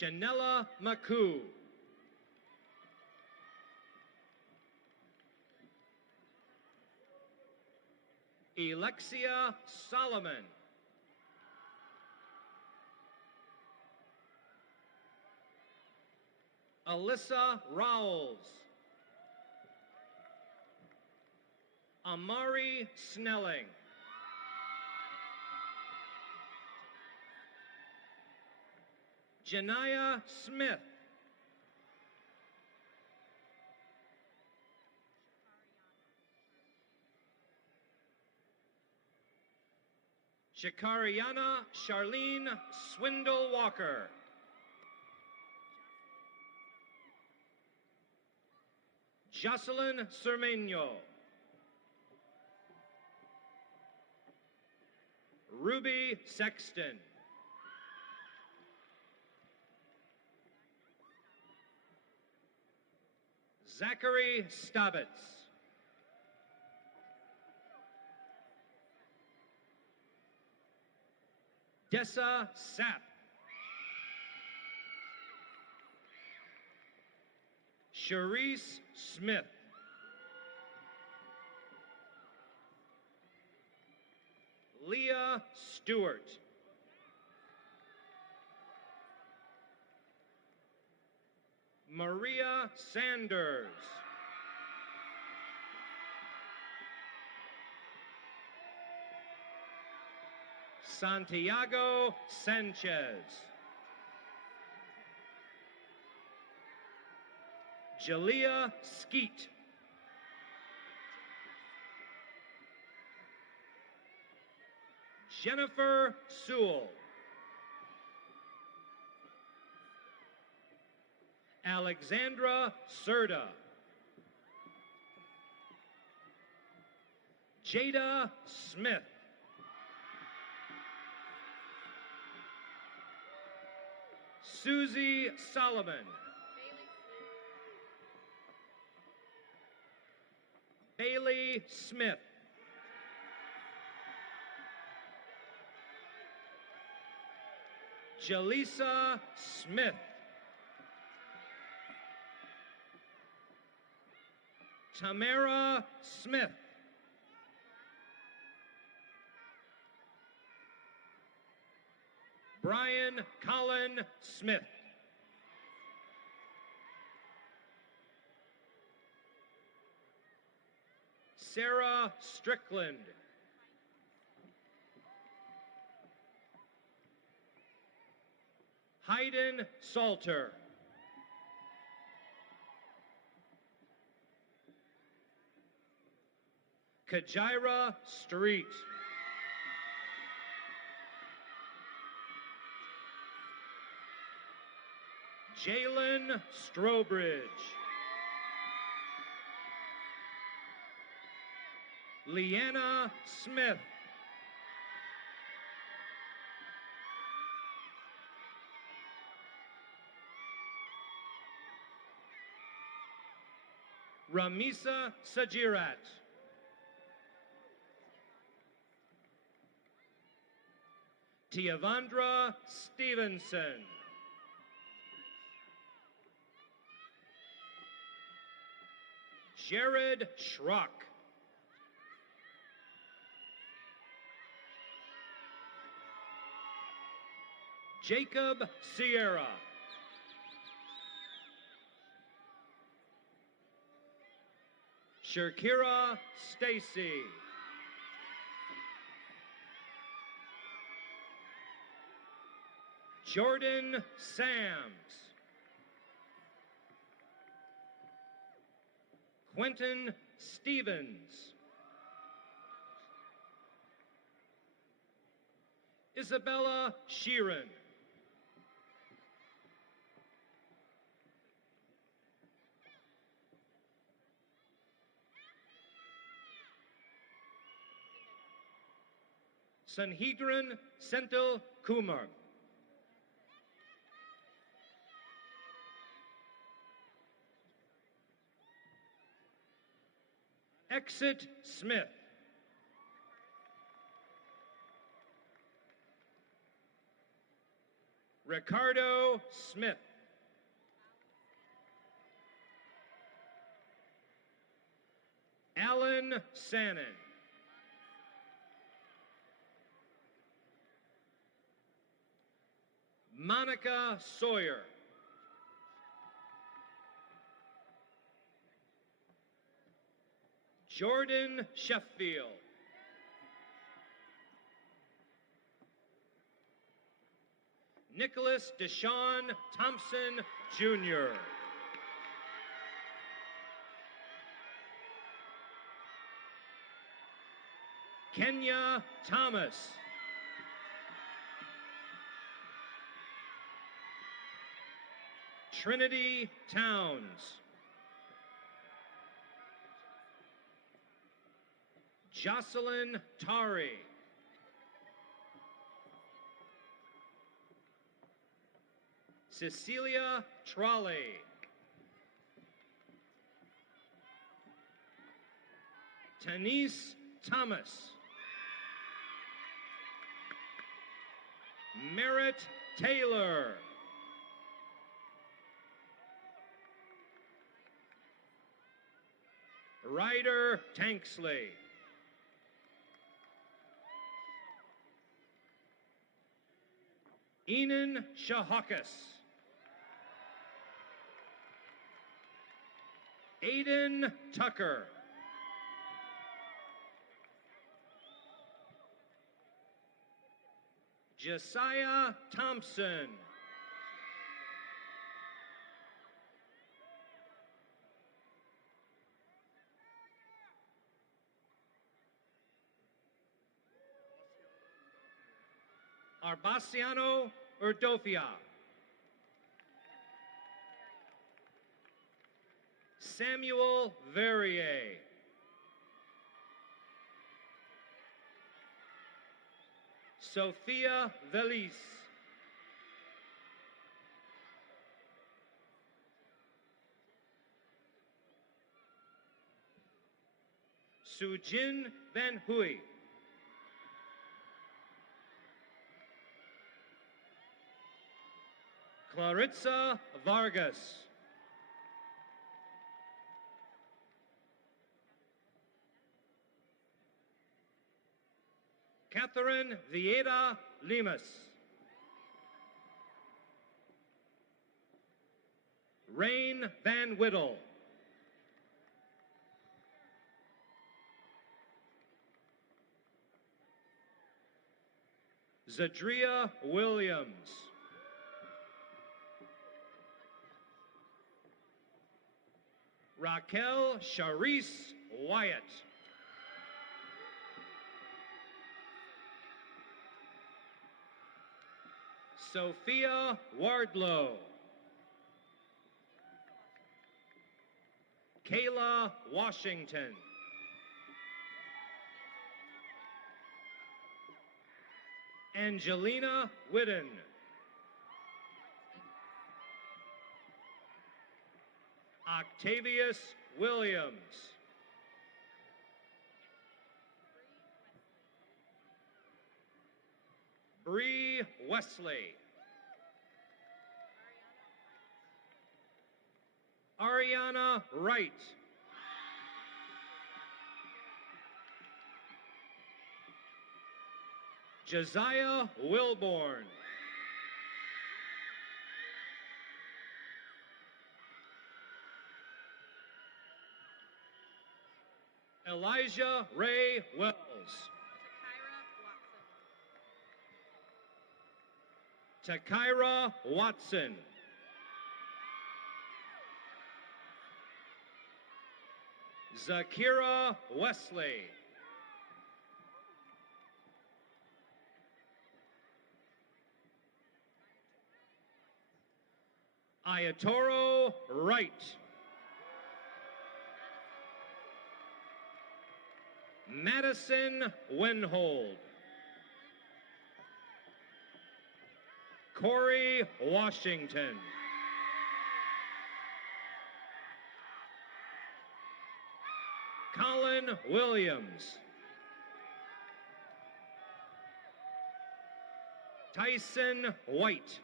Shanella Maku. Alexia Solomon. Alyssa Rowles. Amari Snelling. Janaya Smith. Shakariana Charlene Swindle Walker. Jocelyn Cermeño. Ruby Sexton. Zachary Stabbitz. Dessa Sapp. Charisse Smith. Leah Stewart. Maria Sanders. Santiago Sanchez. Jalea Skeet. Jennifer Sewell. Alexandra Serta. Jada Smith. Susie Solomon. Bailey Smith. Jaleesa Smith. Tamara Smith. Brian Colin Smith. Sarah Strickland. Hayden Salter. Kajira Street. Jalen Strobridge. Leanna Smith. Ramisa Sajirat. Tiavandra Stevenson. Jared Schrock. Jacob Sierra. Shakira Stacy. Jordan Sams. Quentin Stevens. Isabella Sheeran. Sanhedrin Senthil Kumar. Exit Smith. Ricardo Smith. Alan Sannon. Monica Sawyer. Jordan Sheffield. Nicholas Deshaun Thompson, Jr. Kenya Thomas. Trinity Towns. Jocelyn Tari. Cecilia Trolley. Tanise Thomas. Merritt Taylor. Ryder Tanksley. Enan Shahakis. Aiden Tucker. Josiah Thompson. Arbaciano Urdofia. Samuel Verrier. Sophia Velis. Sujin Van Hui. Claritza Vargas. Catherine Vieira Limas. Rain Van Whittle. Zadria Williams. Raquel Charisse Wyatt. Sophia Wardlow. Kayla Washington. Angelina Whitten. Octavius Williams. Bree Wesley. Ariana Wright. Josiah Wilborn. Elijah Ray Wells. Takira Watson. Zakira Wesley. Ayatoro Wright. Madison Wenhold. Corey Washington. Colin Williams. Tyson White.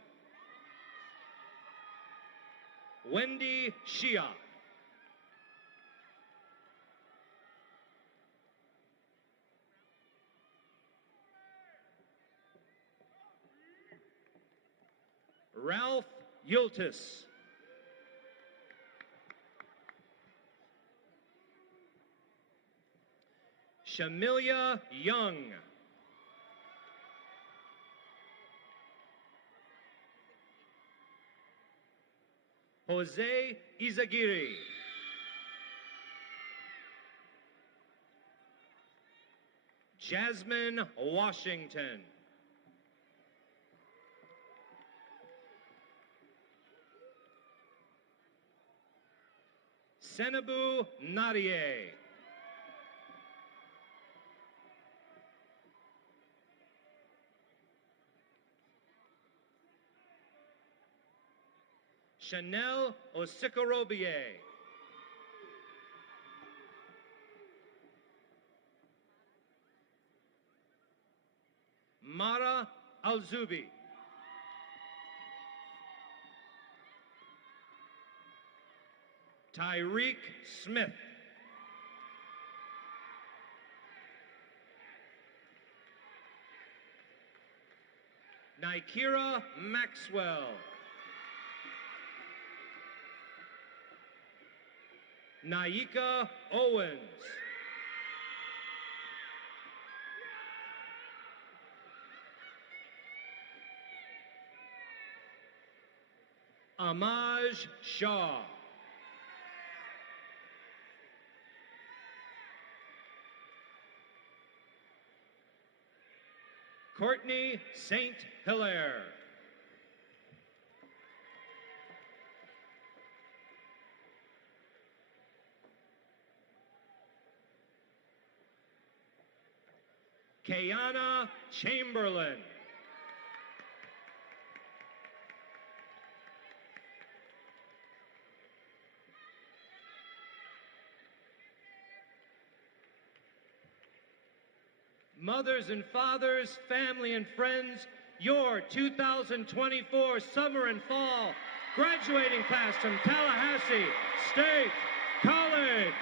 Wendy Shia. Ralph Yultis. Shamilia Young. Jose Izagiri. Jasmine Washington. Senabu Nadia. Chanel Osikorobier. Mara Alzubi. Tyreek Smith. Nikira Maxwell. Naika Owens. Amaj Shah. Courtney St. Hilaire. Kayana Chamberlain. Mothers and fathers, family and friends, your 2024 summer and fall graduating class from Tallahassee State College.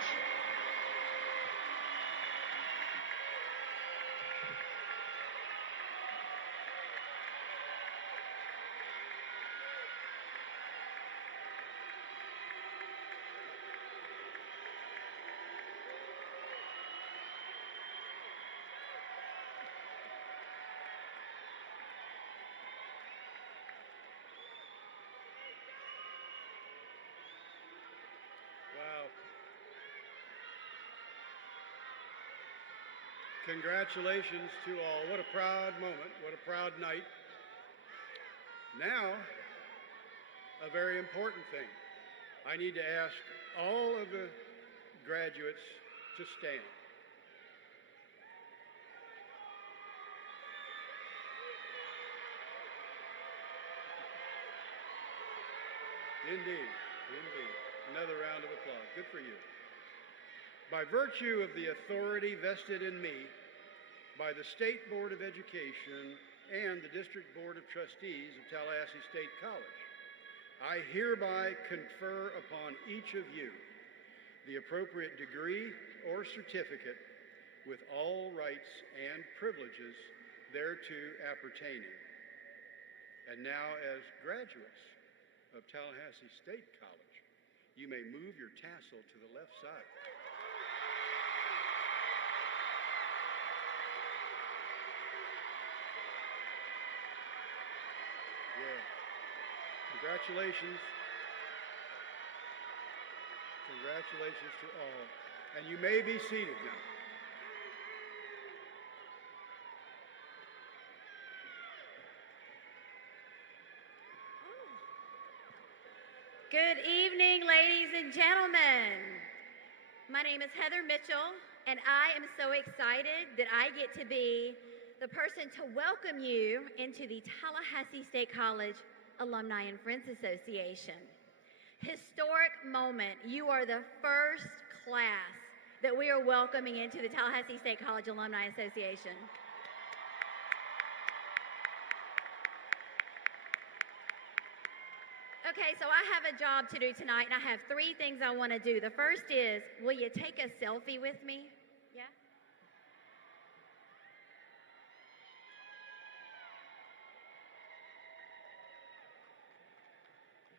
Wow. Congratulations to all. What a proud moment. What a proud night. Now, a very important thing. I need to ask all of the graduates to stand. Indeed, indeed. Another round of applause. Good for you. By virtue of the authority vested in me by the State Board of Education and the District Board of Trustees of Tallahassee State College, I hereby confer upon each of you the appropriate degree or certificate with all rights and privileges thereto appertaining. And now, as graduates of Tallahassee State College, you may move your tassel to the left side. Yeah. Congratulations. Congratulations to all. And you may be seated now. Good evening, ladies and gentlemen. My name is Heather Mitchell, and I am so excited that I get to be the person to welcome you into the Tallahassee State College Alumni and Friends Association. Historic moment. You are the first class that we are welcoming into the Tallahassee State College Alumni Association. Okay, so I have a job to do tonight, and I have 3 things I want to do. The first is, will you take a selfie with me? Yeah?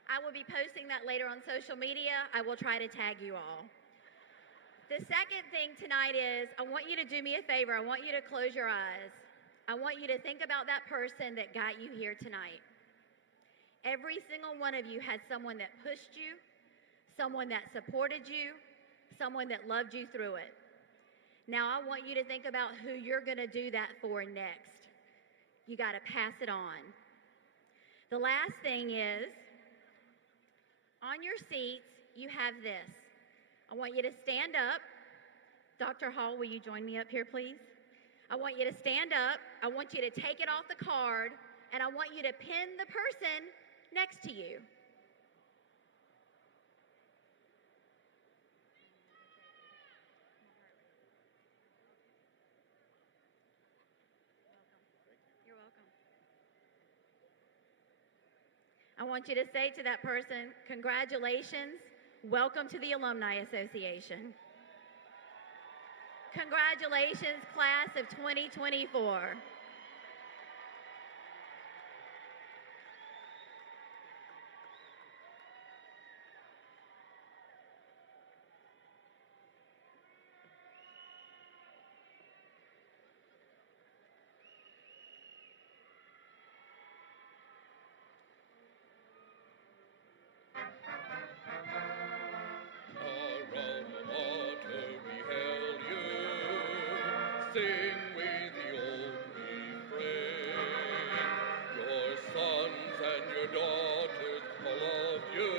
I will be posting that later on social media. I will try to tag you all. The second thing tonight is, I want you to do me a favor. I want you to close your eyes. I want you to think about that person that got you here tonight. Every single one of you had someone that pushed you, someone that supported you, someone that loved you through it. Now I want you to think about who you're going to do that for next. You got to pass it on. The last thing is, on your seats, you have this. I want you to stand up. Dr. Hall, will you join me up here, please? I want you to stand up. I want you to take it off the card, and I want you to pin the person next to you. You're welcome. I want you to say to that person, congratulations, welcome to the Alumni Association. Congratulations, class of 2024. Sing with the old refrain. Your sons and your daughters, all of you,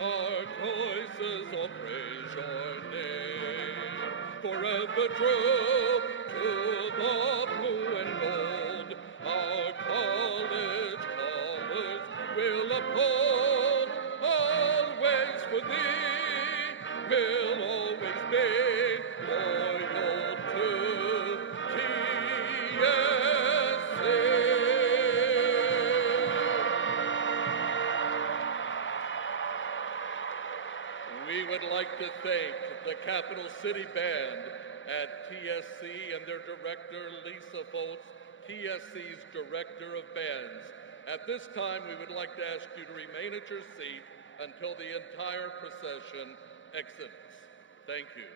our voices will praise your name. Forever true to the blue and gold, our college colors will uphold. Always for thee, will always be loyal to TSC. We would like to thank the Capital City Band at TSC and their director, Lisa Foltz, TSC's Director of Bands. At this time, we would like to ask you to remain at your seat until the entire procession exits. Thank you.